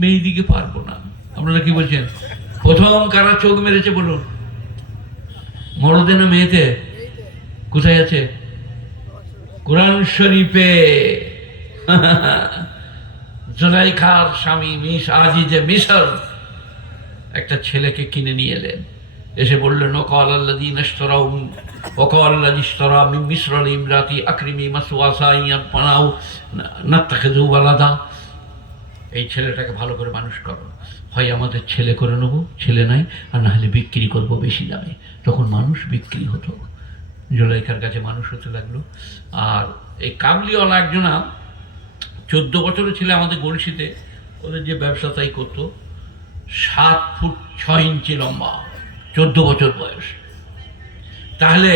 মেয়ে দিকে পারবো না। আপনারা কি বলছেন? প্রথম কারা চোখ মেরেছে বলুন? মরদে না মেয়েতে? কোথায় আছে? কোরআন শরীফে। জুলাইখার স্বামী আজিজে মিশর একটা ছেলেকে কিনে নিয়ে এলেন। এসে বললেন, ওকাল আল্লাযীনা ইশতারাউ ওকাল আল্লাযী ইশতারা মিন মিসর লিমরাতি আকরিমি মাসওয়াসা ইয়াবনাউ নাত্তাখিযু ওয়ালাদা। এই ছেলেটাকে ভালো করে মানুষ করো, হয় আমাদের ছেলে করে নেবো, ছেলে নাই, আর না হলে বিক্রি করবো বেশি দামে। তখন মানুষ বিক্রি হতো, জুলাইখার কাছে মানুষ হতে লাগলো। আর এই কাবলিওয়ালা একজনা 14 বছরের ছেলে আমাদের গলসিতে, ওদের যে ব্যবসা তাই করতো। 7 ফুট 6 ইঞ্চি লম্বা, 14 বছর বয়স। তাহলে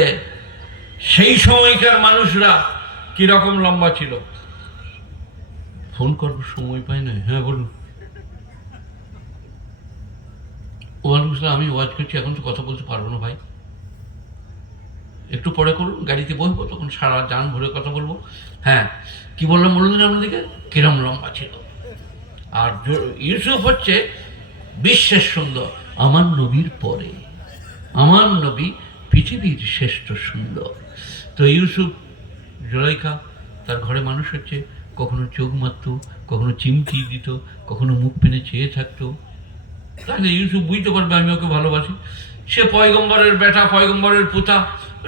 সেই সময়কার মানুষরা কিরকম লম্বা ছিল? ফোন করবো, সময় পাই না। হ্যাঁ বলুন। ওয়ালাইকুম আসসালাম, আমি ওয়াজ করছি, এখন তো কথা বলতে পারবো না ভাই, একটু পরে করুন, গাড়িতে বসবো, তখন সারা যান ভরে কথা বলবো। হ্যাঁ, কি বললাম বলুন আপনাদেরকে, কিরম লম্বা ছিল। আর ইউসুফ হচ্ছে বিশ্বের সুন্দর, আমার নবীর পরে। আমার নবী পৃথিবীর শ্রেষ্ঠ সুন্দর। তো ইউসুফ, জুলাইখা তার ঘরে মানুষ হচ্ছে, কখনো চোখ মারত, কখনো চিমটি দিত, কখনো মুখ পেনে চেয়ে থাকতো। তাহলে ইউসুফ বুঝতে পারবে আমি ওকে ভালোবাসি। সে পয়গম্বরের বেটা, পয়গম্বরের পোতা,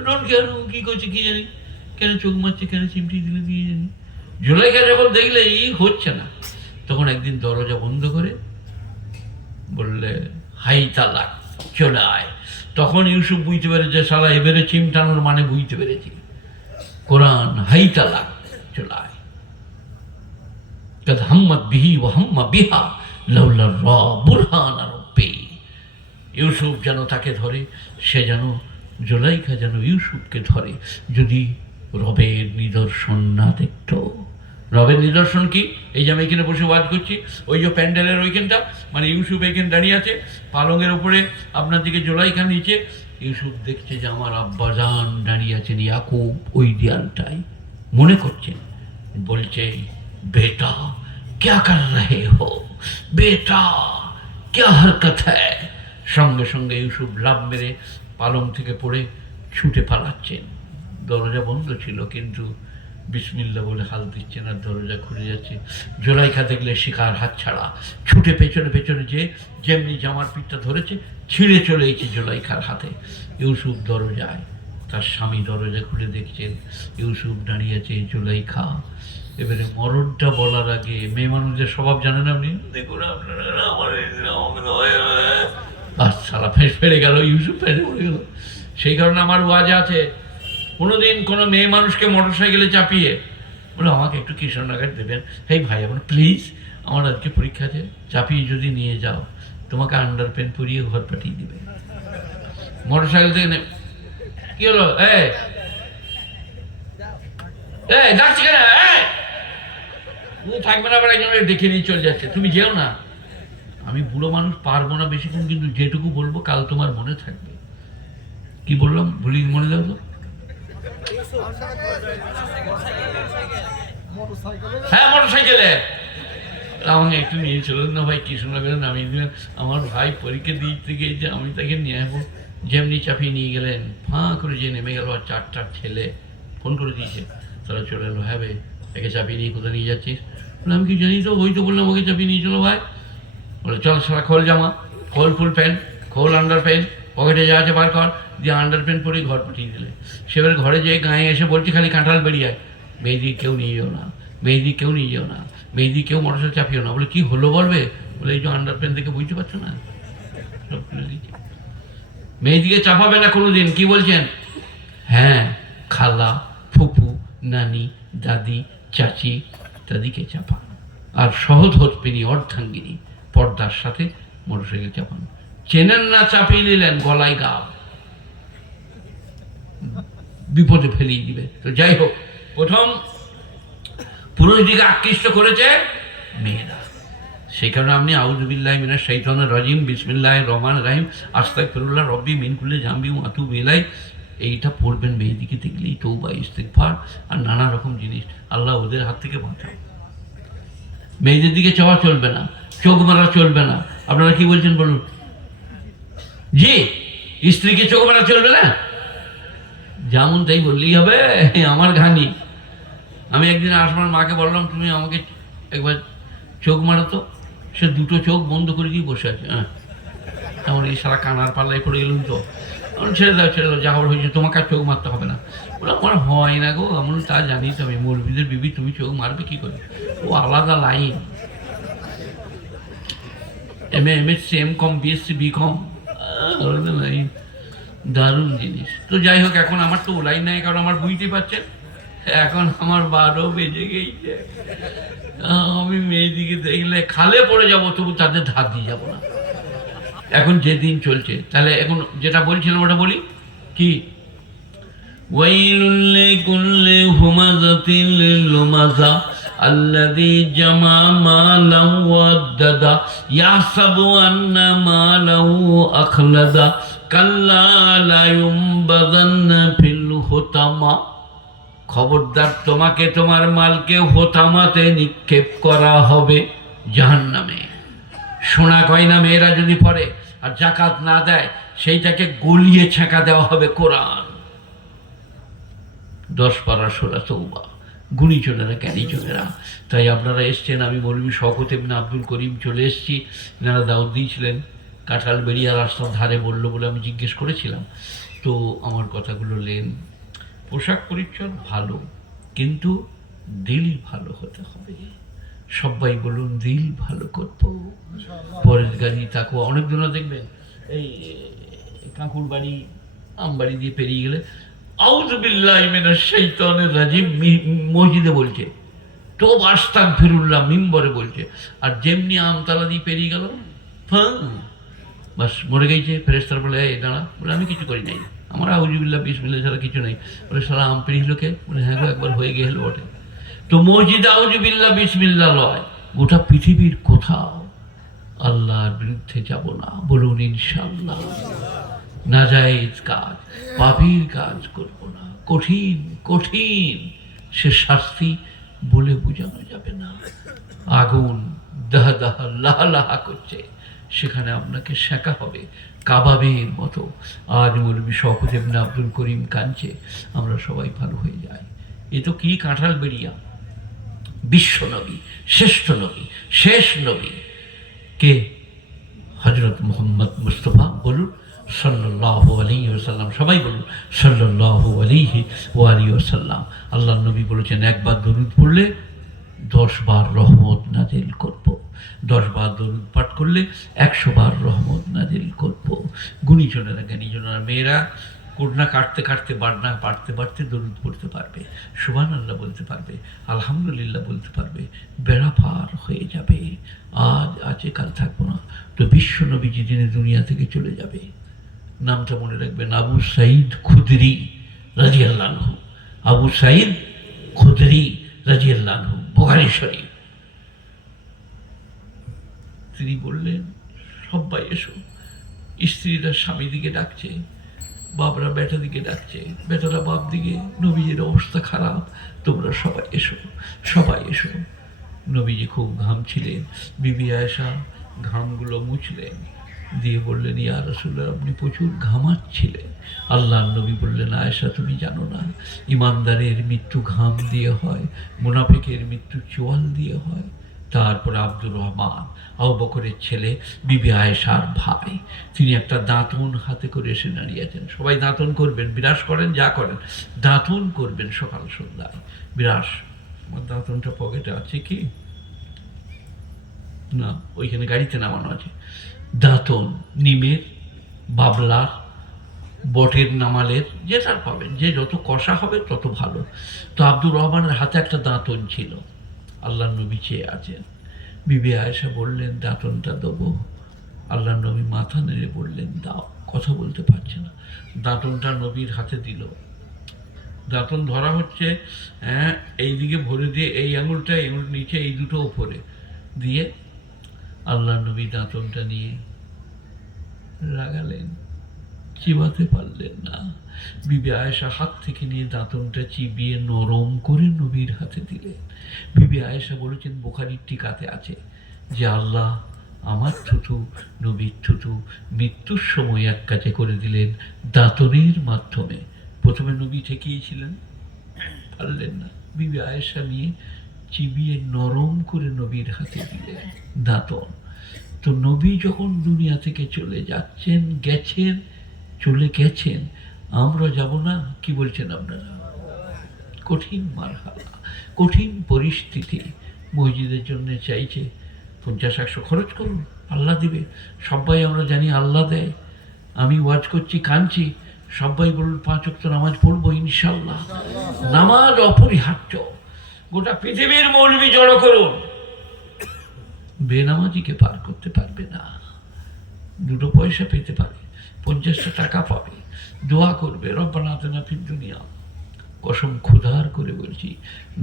ডোন্ট কেয়ার কি করছে কি জানি, কেন চোখ মারছে, কেন চিমটি দিলে কি জানি। জুলাইখা যখন দেখলে এই হচ্ছে না, তখন একদিন দরজা বন্ধ করে বললে, হাই তালাক, চলে আয়। তখন ইউসুফ বুঝতে পেরেছে, শালা এবারে চিমটানোর মানে বুঝতে পেরেছি। কোরআন, হাই তালাক, চলে আয়। কদ হাম্মাত বিহি ওয়া হাম্মা বিহা লাউলা রা বুরহান রাব্বি। ইউসুফ যেন তাকে ধরে, সে যেন, জুলাইখা যেন ইউসুফকে ধরে, যদি রবের নিদর্শন না দেখত। রবের নিদর্শন কি? এই যে আমি এখানে বসে ওয়াজ করছি, ওই যে প্যান্ডেলের ওইখানটা, মানে ইউসুফ এখানে দাঁড়িয়ে আছে, পালঙের উপরে আপনার দিকে জুলাইখা নিচে। ইউসুফ দেখছে যে আমার আব্বাজান দাঁড়িয়ে আছেন, ইয়াকুব ওই দেয়ালটাই। মনে করছেন, বলছে, বেটা क्या कर रहे हो, बेटा क्या हरकत है। সঙ্গে সঙ্গে ইউসুফ লাফ মেরে পালং থেকে পড়ে ছুটে পালাচ্ছেন। দরজা বন্ধ ছিল, কিন্তু বিসমিল্লাহ বলে হাল দিচ্ছেন আর দরজা খুলে যাচ্ছে। জুলাইখা দেখলে শিকার হাত ছাড়া, ছুটে পেছনে পেছনে যে যেমনি জামার পিঠটা ধরেছে, ছিঁড়ে চলে এসেছে জুলাইখার হাতে। ইউসুফ দরজায়, তার স্বামী দরজা খুলে দেখছেন ইউসুফ দাঁড়িয়ে আছে, জুলাইখা। এবারে মরণটা বলার আগে, মেয়ে মানুষদের স্বভাব জানেন আপনি, দেখুন আপনারা, সারা ফেঁস ফেড়ে গেল, ইউসুফ ফেঁড়ে পড়ে গেল। সেই কারণে আমার ওয়াজে আছে, কোনোদিন কোনো মেয়ে মানুষকে মোটর সাইকেলে চাপিয়ে বলে, আমাকে একটু কৃষ্ণনগর দেবেন, হেই ভাই আমার প্লিজ, আমার আজকে পরীক্ষা আছে, চাপিয়ে যদি নিয়ে যাও, তোমাকে আন্ডার প্যান্ট পরিয়ে ঘর পাঠিয়ে দিবে। মোটর সাইকেল থেকে কি হলো? ডাকছি কেন? থাকবে না, আবার একজন দেখে নিয়ে চলে যাচ্ছে, তুমি যেও না। আমি বুড়ো মানুষ, পারবো না বেশিক্ষণ, কিন্তু যেটুকু বলবো কাল তোমার মনে থাকবে। কি বললাম ভুলি, মনে থাকলো? হ্যাঁ, মোটর সাইকেলে আমাকে একটু নিয়ে চলেন না ভাই, কৃষ্ণনগরে নামিয়ে দিলেন। আমার ভাই পরীক্ষা দিতে গিয়েছে, আমি তাকে নিয়ে আসবো, যেমনি চাপিয়ে নিয়ে গেলেন, ফাঁ করে যে নেমে গেল। আর চারটা ছেলে ফোন করে দিয়েছে, তারা চলে এলো। হ্যাঁ ভাই, একে চাপিয়ে নিয়ে কোথায় নিয়ে যাচ্ছিস? বলে আমি কি জানি তো, ওই তো বললাম ওকে চাপিয়ে নিয়ে চলো ভাই। বলে চল সারা, খোল জামা, খোল ফুল প্যান্ট, খোল আন্ডার প্যান্ট, পকেটে যা আছে বার কর, দিয়ে আন্ডার প্যান্ট পরেই ঘর পাঠিয়ে দিলে। সেবার ঘরে যেয়ে গায়ে এসে বলছি খালি কাঁঠাল বেরিয়ে, মেয়েদি কেউ নিয়ে যেও না, মেয়েদি কেউ নিয়ে যেও না, মেয়েদি কেউ মোটরসাইকেল চাপিও না। বলে কি হলো বলবে? বলে এই যে আন্ডার প্যান্ট দেখে বুঝতে পারছো না, সব খুলে দিচ্ছি। মেয়েদিকে চাপাবে না কোনোদিন। কি বলছেন? হ্যাঁ, খালা, ফুপু, নানি, দাদি, চাচি ইত্যাদিকে চাপান। আর সহধর্মিনী অর্ধাঙ্গিনী পর্দার সাথে মোটরসাইকেল চাপান। চেনেন না, চাপিয়ে নিলেন, গলায় গাব, বিপদে ফেলিয়ে দিবে। তো যাই হোক, প্রথম পুরুষ দিকে আকৃষ্ট করেছে মেয়েরা। সেই কারণে আপনি আউযুবিল্লাহি মিনাশ শাইতানির রাজিম, বিসমিল্লাহির রহমানির রহিম, আস্তাগফিরুল্লাহ রব্বি মিন কুল্লি যামবি ওয়া আতুবু ইলাইহি, এইটা পড়বেন মেয়েদিকে দেখলেই, তওবা ইস্তিগফার আর নানা রকম জিনিস। আল্লাহ ওদের হাত থেকে বাঁচাও। মেয়েদের দিকে চাওয়া চলবে না, চোখ মারা চলবে না। আপনারা কি বলছেন বলুন? জি, স্ত্রীকে চোখ মারা চলবে না, যেমন তাই বললেই হবে, আমার ঘানি। আমি একদিন আসমার মাকে বললাম, তুমি আমাকে একবার চোখ মারো তো। সে দুটো চোখ বন্ধ করে দিয়ে বসে আছে। আমার এই সারা কানার পাল্লায় পড়ে গেলুম তো। ছেড়ে দাও, ছেড়ে দাও, যা হওয়ার হয়েছে, তোমাকে আর চোখ মারতে হবে না। বলে আমার হয় না গো, এমন তা জানি তো আমি, মৌলবীদের বিবি, তুমি চোখ মারবে কি করে? ও আলাদা line, MSc, MCom, BSc, BCom, আলাদা লাইন, দারুণ জিনিস। তো যাই হোক, এখন আমার তো ওলাই নাই, কারণ আমার বুঝতে পারছেন এখন আমার 12 বেজে গেছে। আমি মেয়েদিকে দেখলে খালে পড়ে যাবো, তবু তাদের ধার দিয়ে যাবো না। এখন যে দিন চলছে, তাহলে এখন যেটা বলছিলাম ওটা বলি কি? ওয়াইলুল লিকুল্লি হুমাযাতিন লুমাযা আল্লাযী জামা মালান ওয়াদ্দাদা ইয়াহসাবু আন্না মালাহু আখলাদা কাল্লা লা ইউনবাযান্না ফিল হুতামা। খবরদার, তোমাকে তোমার মালকে হোতামাতে নিক্ষেপ করা হবে জাহান্নামে। সোনা গয়না মেয়েরা যদি পড়ে আর জাকাত না দেয়, সেইটাকে গলিয়ে ছেঁকা দেওয়া হবে কোরআন। 10 পারা সূরা তওবা। গুণীজনেরা, জ্ঞানীজনেরা, তাই আপনারা এসছেন। আমি মৌলভী শওকত ইবনে আব্দুল করিম চলে এসেছি। এনারা দাওয়াত দিয়েছিলেন, কাঁঠাল বেরিয়ে রাস্তার ধারে বললো বলে আমি জিজ্ঞেস করেছিলাম। তো আমার কথাগুলো লেন। পোশাক পরিচ্ছদ ভালো, কিন্তু দিল ভালো হতে হবে। সবাই বলুন দিল ভালো করবো, পরের গাড়ি তাকুয়া। অনেকজনা দেখবেন এই কাকুর বাড়ি, আমবাড়ি দিয়ে পেরিয়ে গেলে আউযুবিল্লাহি মিনাশ শাইতানির রাজিম মসজিদে বলছে, তো আস্তাগফিরুল্লাহ মিম্বরে বলছে। আর যেমনি আমতলা দিয়ে পেরিয়ে গেল, বাস মরে গেছে। ফেরেশতারা বলে এই দাঁড়া। বলে আমি কিছু করি নাই, আমার আউযুবিল্লাহ বিসমিল্লাহ ছাড়া কিছু নেই। বলে সারা আম পেরিয়ে লোকে। বলে হ্যাঁ গো, একবার হয়ে গেল বটে। তো মসজিদ আউযুবিল্লাহ বিসমিল্লাহ লয়, গোটা পৃথিবীর কোথাও আল্লাহর বিরুদ্ধে যাব না। বলুন ইনশাআল্লাহ। নাজায়েজ কাজ, পাপীর কাজ করব না। কঠিন কঠিন সে শাস্তি বলে বোঝানো যাবে না। আগুন দাহা দাহা লাহা লাহা করছে, সেখানে আপনাকে শেখা হবে কাবাবের মতো। আজ মৌলভী শওকত ইবনে আব্দুল করিম কাঁদছে, আমরা সবাই ভালো হয়ে যাই। এ তো কি কাঁঠাল বেরিয়া, বিশ্ব নবী, শ্রেষ্ঠ নবী, শেষ নবী কে? হযরত মুহাম্মদ মুস্তাফা। বলুন সাল্লাল্লাহু আলাইহি ওয়াসাল্লাম। সবাই বলুন সাল্লাল্লাহু আলাইহি ওয়াসাল্লাম। আল্লাহর নবী বলেছেন, একবার দরুদ পড়লে 10 বার রহমত নাজিল করব। 10 বার দরুদ পাঠ করলে 100 বার রহমত নাজিল করব। গুণীজনেরা, জ্ঞানীজনেরা, মেয়েরা কোরআন কাটতে কাটতে, বাড়না পাড়তে পাড়তে দরুদ পড়তে পারবে, সুবহানাল্লাহ বলতে পারবে, আলহামদুলিল্লাহ বলতে পারবে, বেড়া পার হয়ে যাবে। আজ আছে, কাল থাকবো না। তো বিশ্ব নবী যেদিনে দুনিয়া থেকে চলে যাবে, নামটা মনে রাখবেন, আবু সাঈদ খুদরি রাদিয়াল্লাহু আনহু। আবু সাঈদ খুদরি রাদিয়াল্লাহু আনহু, বুখারী শরীফ। তিনি বললেন, সবাই এসো। স্ত্রীরা স্বামী দিকে ডাকছে, বাপরা বেটা দিকে ডাকছে, বেটারা বাপ দিকে। নবীজির অবস্থা খারাপ, তোমরা সবাই এসো, সবাই এসো। নবীজি খুব ঘামছিলেন। বিবি আয়েশা ঘামগুলো মুছলেন, দিয়ে বললেন, ইয়া রাসূলুল্লাহ, আপনি প্রচুর ঘামাচ্ছিলেন। আল্লাহর নবী বললেন, আয়েশা তুমি জানো না, ইমানদারের মৃত্যু ঘাম দিয়ে হয়, মুনাফিকের মৃত্যু চোয়াল দিয়ে হয়। তারপর আব্দুর রহমান, আবু বকরের ছেলে, বিবি আয়েশার ভাই, তিনি একটা দাঁতন হাতে করে এসে দাঁড়িয়েছেন। সবাই দাঁতন করবেন, বিরাস করেন, যা করেন দাঁতন করবেন সকাল সন্ধ্যায়। বিরাস, আমার দাঁতনটা পকেটে আছে কি না, ওইখানে গাড়িতে নামানো আছে। দাঁতন নিমের, বাবলার, বটের, নামালের, যে তার পাবেন, যে যত কষা হবে তত ভালো। তো আব্দুর রহমানের হাতে একটা দাঁতন ছিল। আল্লাহ নবী চেয়ে আছেন। বিবি আয়েশা বললেন, দাঁতনটা দেবো? আল্লাহ নবী মাথা নেড়ে বললেন, দাও। কথা বলতে পারছে না। দাঁতনটা নবীর হাতে দিল। দাঁতন ধরা হচ্ছে, হ্যাঁ, এইদিকে ভরে দিয়ে এই আঙুলটা, এই আঙুল নিচে, এই দুটো উপরে দিয়ে আল্লাহ নবী দাঁতনটা নিয়ে লাগালেন। চিবাতে পারলেন না। বিবি আয়েশা হাত থেকে নিয়ে দাঁতনটা চিবিয়ে নরম করে নবীর হাতে দিলেন। বিবি আয়েশা বলেছেন, বুখারীর টিকাতে আছে যে আল্লাহ আমার থুতু নবীর থুতু মৃত্যুর সময় এক কাজে করে দিলেন দাঁতনের মাধ্যমে। প্রথমে নবী ঠেকিয়েছিলেন, পারলেন না। বিবি আয়েশা নিয়ে চিবিয়ে নরম করে নবীর হাতে দিলেন দাঁতন। তো নবী যখন দুনিয়া থেকে চলে যাচ্ছেন, গেছেন, চলে গেছেন, আমরা যাব না? কি বলছেন আপনারা? কঠিন মারহালা, কঠিন পরিস্থিতি। মসজিদের জন্য চাইছে 50-100 খরচ করুন, আল্লাহ দিবে। সবাই আমরা জানি আল্লাহ দেয়। আমি ওয়াজ করছি, কাঁদছি, সবাই বলুন 5 ওয়াক্ত নামাজ পড়বো ইনশাল্লাহ। নামাজ অপরিহার্য। গোটা পৃথিবীর মৌলবি জড়ো করুন, বেনামাজিকে পার করতে পারবে না। 2 পয়সা পেতে পারে, 50টা টাকা পাবে, দোয়া করবে, রব্বানা আতিনা ফিদ দুনিয়া। কসম খোদার করে বলছি,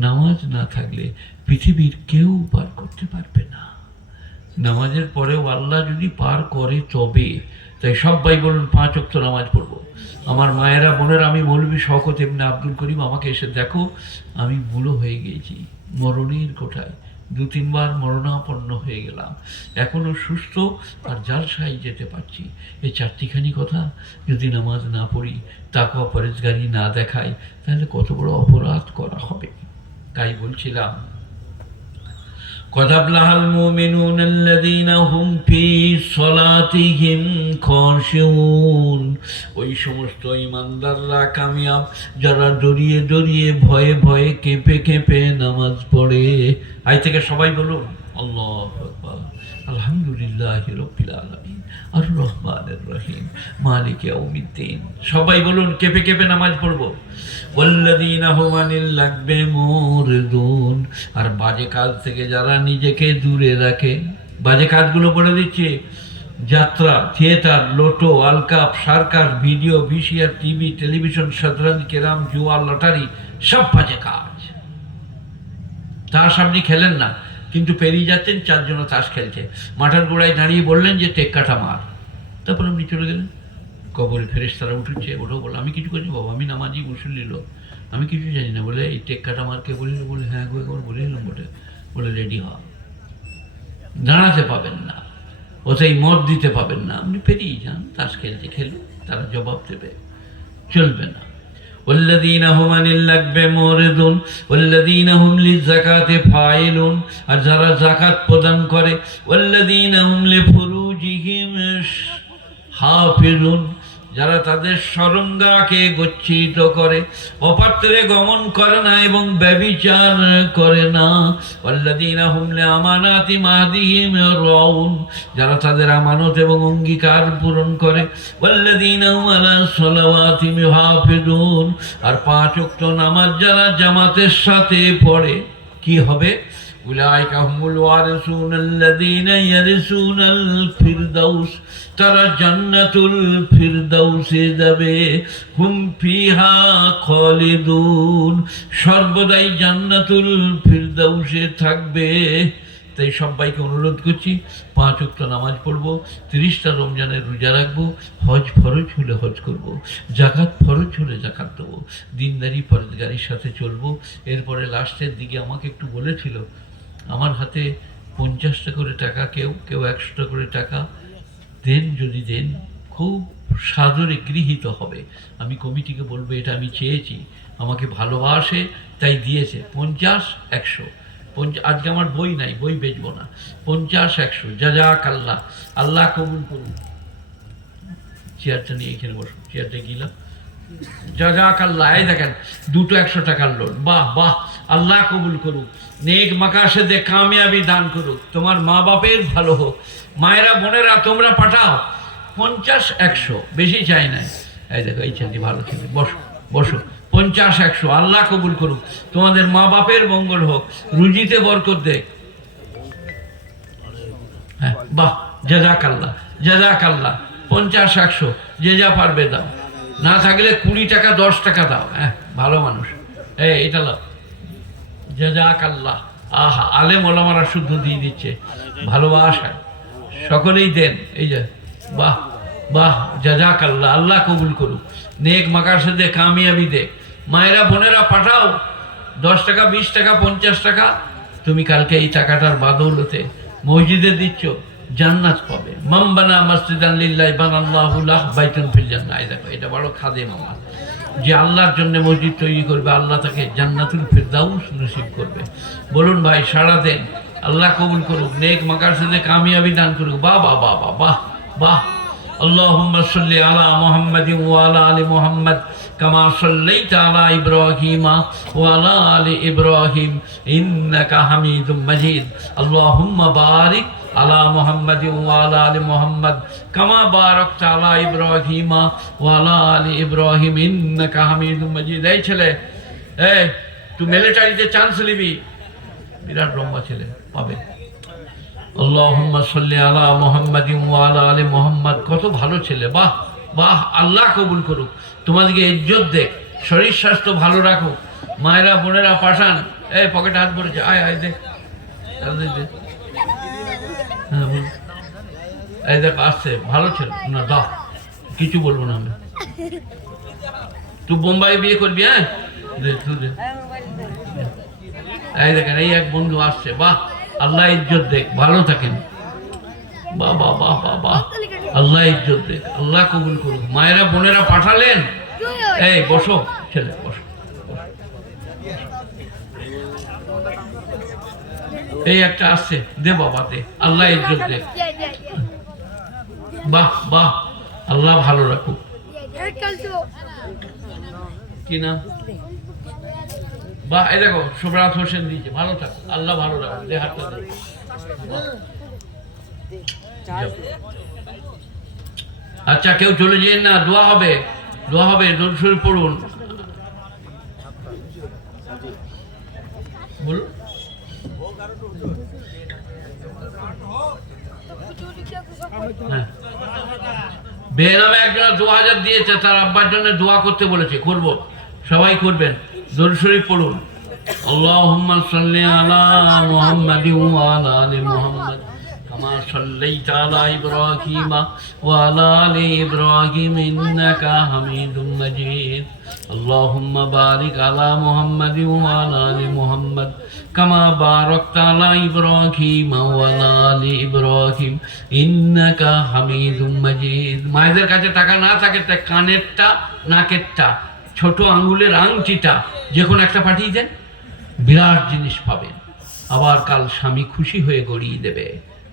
নামাজ না থাকলে পৃথিবীর কেউ পার করতে পারবে না। নামাজের পরেও আল্লাহ যদি পার করে তবে। তাই সবাই বলুন 5 ওয়াক্ত নামাজ পড়বো। আমার মায়েরা, বোনেরা, আমি মৌলভী শওকত ইবনে আব্দুল করিম, আমাকে এসে দেখো, আমি বুড়ো হয়ে গেছি, মরণের কোঠায়, 2-3 বার মরণাপন্ন হয়ে গেলাম, এখনো সুস্থ আর জালসায় যেতে পারছি। এই 4টিখানি কথা যদি নামাজ না পড়ি, তাকওয়া পরেজগারি না দেখাই, তাহলে কত বড় অপরাধ করা হবে। তাই বলছিলাম, قد أفلح المؤمنون الذين هم في صلاتهم خاشعون। ওই সমস্ত ইমানদাররা কামিয়াব যারা ডরিয়ে ডরিয়ে, ভয়ে ভয়ে, কেঁপে কেঁপে নামাজ পড়ে। আজ থেকে সবাই বলুন, আল্লাহু আকবার, আলহামদুলিল্লাহি রাব্বিল আলামিন, আর রহমানির রহিম, মালিকি ইয়াউমিদ্দিন। সবাই বলুন, কেঁপে কেঁপে নামাজ পড়বো। ওয়াল্লাযীনা হুম আনিল লাগবি মুরিদুন। আর বাজে কাজ থেকে যারা নিজেকে দূরে রাখে। বাজে কাজগুলো বলে দিচ্ছে, যাত্রা, থিয়েটার, লোটো, আলকাপ, circus, video, VCR, TV, television, শতরঞ্জ, ক্যারাম, জুয়া, লটারি, সব বাজে কাজ। তাস আপনি খেলেন না, কিন্তু পেরিয়ে যাচ্ছেন, 4 জন তাস খেলছে, মাথার গোড়ায় দাঁড়িয়ে বললেন যে টেক্কাটা মার, তারপর আপনি চলে গেলেন। কবরে ফেরেশতারা উঠেছে, ওটাও বলে, আমি কিছু করিনি বাবা, আমি নামাজি মুসল্লি লোক, আমি কিছু জানি না। বলে, এই টেক্কাটা মারকে বলিল? বলে, হ্যাঁ গো, একবার বলে এলাম বটে। বলে, রেডি হ, দাঁড়াতে পাবেন না, ওতেই মত দিতে পাবেন না, আপনি পেরিয়ে যান, তাস খেলতে খেলুন, তারা জবাব দেবে, চলবে না। والذين هم عن اللغو معرضون والذين هم للزكاة فاعلون। আর যারা যাকাত প্রদান করে, والذين هم لفروجهم হাফিজুন, যারা তাদের সরঙ্গাকে গচ্ছিত করে, অপাত্রে গমন করে না এবং ব্যভিচার করে না। ওয়াল্লাযীনা হুম লিআমানাতিহিম আহদিহিম রাউন, যারা তাদের আমানত এবং অঙ্গীকার পূরণ করে। ওয়াল্লাযীনা হুম আলা সালাওয়াতিহিম ইউহাফিজুন, আর 5 ওয়াক্ত নামাজ যারা জামাতের সাথে পড়ে, কি হবে? উলাইকা হুমুল ওয়ারিসুন আল্লাযীনা ইয়ারিসুনাল ফিরদাউস, তারা জান্নাতুল ফিরদাউসে যাবে। হুম ফিহা খালিদুন, সর্বদাই জান্নাতুল ফিরদাউসে থাকবে। তাই সবাইকে অনুরোধ করছি, 5 ওয়াক্ত নামাজ পড়বো, 30টা রমজানের রোজা রাখবো, হজ ফরজ হলে হজ করব, জাকাত ফরজ হলে জাকাত দেবো, দিনদারি পরেজগারির সাথে চলবো। এরপরে লাস্টের দিকে আমাকে একটু বলেছিল, আমার হাতে 50টা করে টাকা, কেউ 100টা করে টাকা দেন, যদি দেন খুব সাদরে গৃহীত হবে। আমি কমিটিকে বলবো এটা আমি চেয়েছি, আমাকে ভালোবাসে তাই দিয়েছে। 50-100, আজকে আমার বই নাই, বই বেচবো না। 50-100 জাযাকাল্লাহ, আল্লাহ কবুল করুন। চেয়ারটা নিয়ে এখানে বসুন, চেয়ারটা গিলাম। জাযাকাল্লাহ, এই দেখেন 2টো 100 টাকার লোন। বাহ বাহ, আল্লাহ কবুল করুক, নেক মাকাসেদে কামিয়াবি দান করুক, তোমার মা বাপের ভালো হোক। মায়েরা বোনেরা তোমরা পাঠাও 50-100, বেশি চাই নাই। এই দেখো এই ছেলেটি ভালো ছেলে, বসো বসো। 50-100, আল্লাহ কবুল করুক, তোমাদের মা বাপের মঙ্গল হোক, রুজিতে বরকত দেখ। হ্যাঁ বাহ, জাযাকাল্লাহ জাযাকাল্লাহ। 50-100 যে যা পারবে দাও, না থাকলে 20 টাকা 10 টাকা দাও। হ্যাঁ ভালো মানুষ, এটা লাও, জাযাকাল্লাহ। আহা, আলেম ওলামারা শুদ্ধ দিয়ে দিচ্ছে ভালোবাসায়, সকলেই দেন। এই যে বাহ বাহ, জাযাকাল্লাহ, আল্লাহ কবুল করুক, নেক মাকাসেদে কামিয়াবি দে। মায়েরা বোনেরা পাঠাও 10 টাকা 20 টাকা 50 টাকা, তুমি কালকে এই টাকাটার বাদৌলতে মসজিদে দিচ্ছ, জান্নাত পাবে। মান বানা মসজিদান লিল্লাহি বানাল্লাহু লাহু বাইতান ফিল জান্নাহ। দেখো এটা বড় খাদেম আমার, যে আল্লাহর জন্য মসজিদ তৈরি করবে, আল্লাহ তাকে জান্নাতুল ফিরদাউস নসিব করবে। বলুন ভাই, সাড়া দেন, আল্লাহ কবুল করুক, নেক মাকাসেদে কামিয়াবি দান করুক। বাহ বাহ বাহ বাহ বাহ বাহ। আল্লাহুম্মা সাল্লি আলা মুহাম্মাদিন ওয়া আলা আলি মুহাম্মাদ কামা সাল্লাইতা আলা ইব্রাহিম ওয়া আলা আলি ইব্রাহিম ইন্নাকা হামিদুম মাজিদ। আল্লাহুম্মা বারিক আলা মুহাম্মাদিন ওয়া আলা আলি মুহাম্মাদ কামা বারাকতা আলা ইব্রাহিম ওয়া আলা আলি ইব্রাহিম ইন্নাকা হামিদুম মাজিদ। এই ছেলে, তুই মিলিটারিতে চান্স নিবি, বিরাট লম্বা ছেলে, পাবে। আল্লাহুম্মা সাল্লি আলা মুহাম্মাদিন ওয়া আলা আলি মুহাম্মাদ, কত ভালো ছেলে, বাহ বাহ, আল্লাহ কবুল করুক, তোমাদেরকে ইজ্জত দেখ, শরীর স্বাস্থ্য ভালো রাখো। মায়েরা বোনেরা পাঠান, পকেটে হাত ভরেছে, আয় আয় দেখ, হ্যাঁ বল, এই দেখ আসছে, ভালো ছেলে না, দাও, কিছু বলবো না আমি। তুই বোম্বাই বিয়ে করবি? হ্যাঁ দে, তুই দে। এই দেখেন, এই এক বন্ধু আসছে, বাহ, আল্লাহ ইজ্জত দেখ, ভালো থাকেন। বাহ বাহ বাহ বাহ বাহ, আল্লাহ ইজ্জত দেখ, আল্লাহ কবুল করুক। মায়েরা বোনেরা পাঠালেন, এই বসো ছেলে, বসো। এই একটা আসছে, দে বাবা দে, আল্লাহ ইজ্জত দেখ। বাহ বাহ, আল্লাহ ভালো রাখুক। কি নাম? বাহ, এই দেখো সুবরাত হোসেন দিয়েছে, ভালো থাক, আল্লাহ ভালো রাখুক, দে হাতটা দে। আচ্ছা কেউ চলে যেন না, দোয়া হবে, দোয়া হবে, দরুদ শরীফ পড়ুন। বলুন। হ্যাঁ, বেনামে একজন 2000 দিয়েছে, তার আব্বার জন্য দোয়া করতে বলেছে, করব, সবাই করবেন, দরুদ শরীফ পড়ুন। আল্লাহুম্মা সাল্লি আলা মুহাম্মাদিন ওয়া আলা আলি মুহাম্মাদ কামা সাল্লাইতা আলা ইব্রাহিম ওয়া আলা আলি ইব্রাহিম ইন্নাকা হামিদুম মাজিদ। আল্লাহুম্মা বারিক আলা মুহাম্মাদিন ওয়া আলা আলি মুহাম্মাদ কামা বারাকতা আলা ইব্রাহিম ওয়া আলা আলি ইব্রাহিম ইন্নাকা হামিদুম মাজিদ। মায়েদের কাছে টাকা না থাকে, তা কানেরটা, নাকেরটা, ছোট আঙ্গুলের আংটিটা যে কোনো একটা পাঠিয়ে দেন, বিরাট জিনিস পাবেন। আবার কাল স্বামী খুশি হয়ে গড়িয়ে দেবে,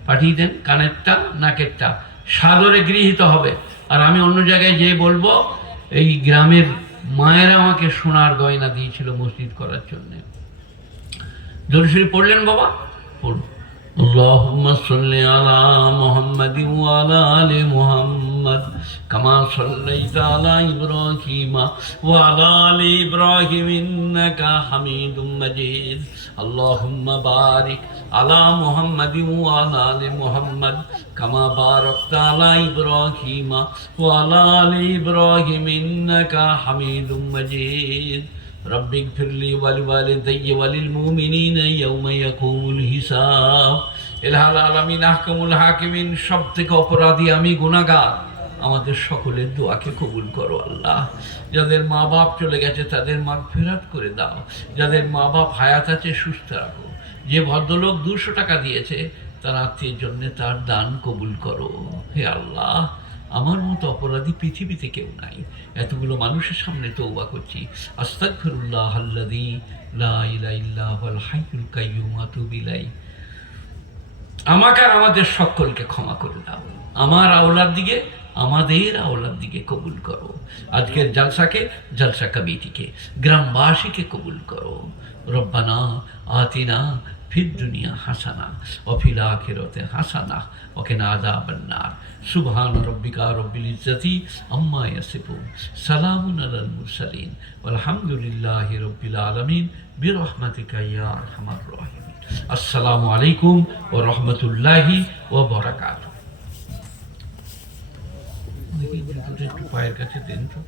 পাঠিয়ে দেন, কানেরটা নাকেরটা সাদরে গৃহীত হবে। আর আমি অন্য জায়গায় যেয়ে বলবো, এই গ্রামের মায়েরা আমাকে সোনার গয়না দিয়েছিল মসজিদ করার জন্য। দরুদ শরীফ পড়লেন বাবা? পড়ুন। আল্লাহুম্মা সাল্লি আলা মুহাম্মাদিন ওয়া আলা আলি মুহাম্মাদ محمد كما صليت على إبراهيم وعلى آل إبراهيم إنك حميد مجيد اللهم بارك على محمد وعلى آل محمد كما باركت على إبراهيم وعلى آل إبراهيم إنك حميد مجيد رب اغفر لي ولوالدي وللمؤمنين يوم يقوم الحساب ইলাহুল আলামিন আহকামুল হাকিমিন সব থেকে অপরাধী আমি গুনাহগার আমাদের সকলের দোয়াকে কবুল করো আল্লাহ যাদের মা বাপ চলে গেছে তাদের মাগফিরাত করে দাও যাদের মা বাপ হায়াত আছে সুস্থ রাখো যে ভদ্রলোক 200 টাকা দিয়েছে তার আত্মীয়ের জন্য তার দান কবুল করো হে আল্লাহ আমার মতো অপরাধী পৃথিবীতে কেউ নাই এতগুলো মানুষের সামনে তওবা করছি আস্তাগফিরুল্লাহ আল্লাযী লা ইলাহা ইল্লা হুয়াল হাইয়ুল কাইয়্যুম ওয়া আতুবু ইলাইহি আমাকে আর আমাদের সকলকে ক্ষমা করে দাও আমার আওলাদ দিকে আমাদের আওলাদ দিকে কবুল করো আজকের জলসাকে জলসা কমিটিকে গ্রামবাসীকে কবুল করো রব্বানা আতিনা ফিদ দুনিয়া হাসানা ওয়া ফিল আখিরাতি হাসানা ওয়া কিনা আযাবান নার সুবহান রাব্বিকা রব্বিল ইজ্জাতি আম্মা ইয়াসিফুন সালামুন আলাল মুরসালিন ওয়ালহামদুলিল্লাহি রাব্বিল আলামিন বিরহমাতিকা ইয়া আরহামার রাহিমিন আসসালামু আলাইকুম ওয়া রাহমাতুল্লাহি ওয়া বারাকাতুহু দেখি একটু পায়ের কাছে দেন তো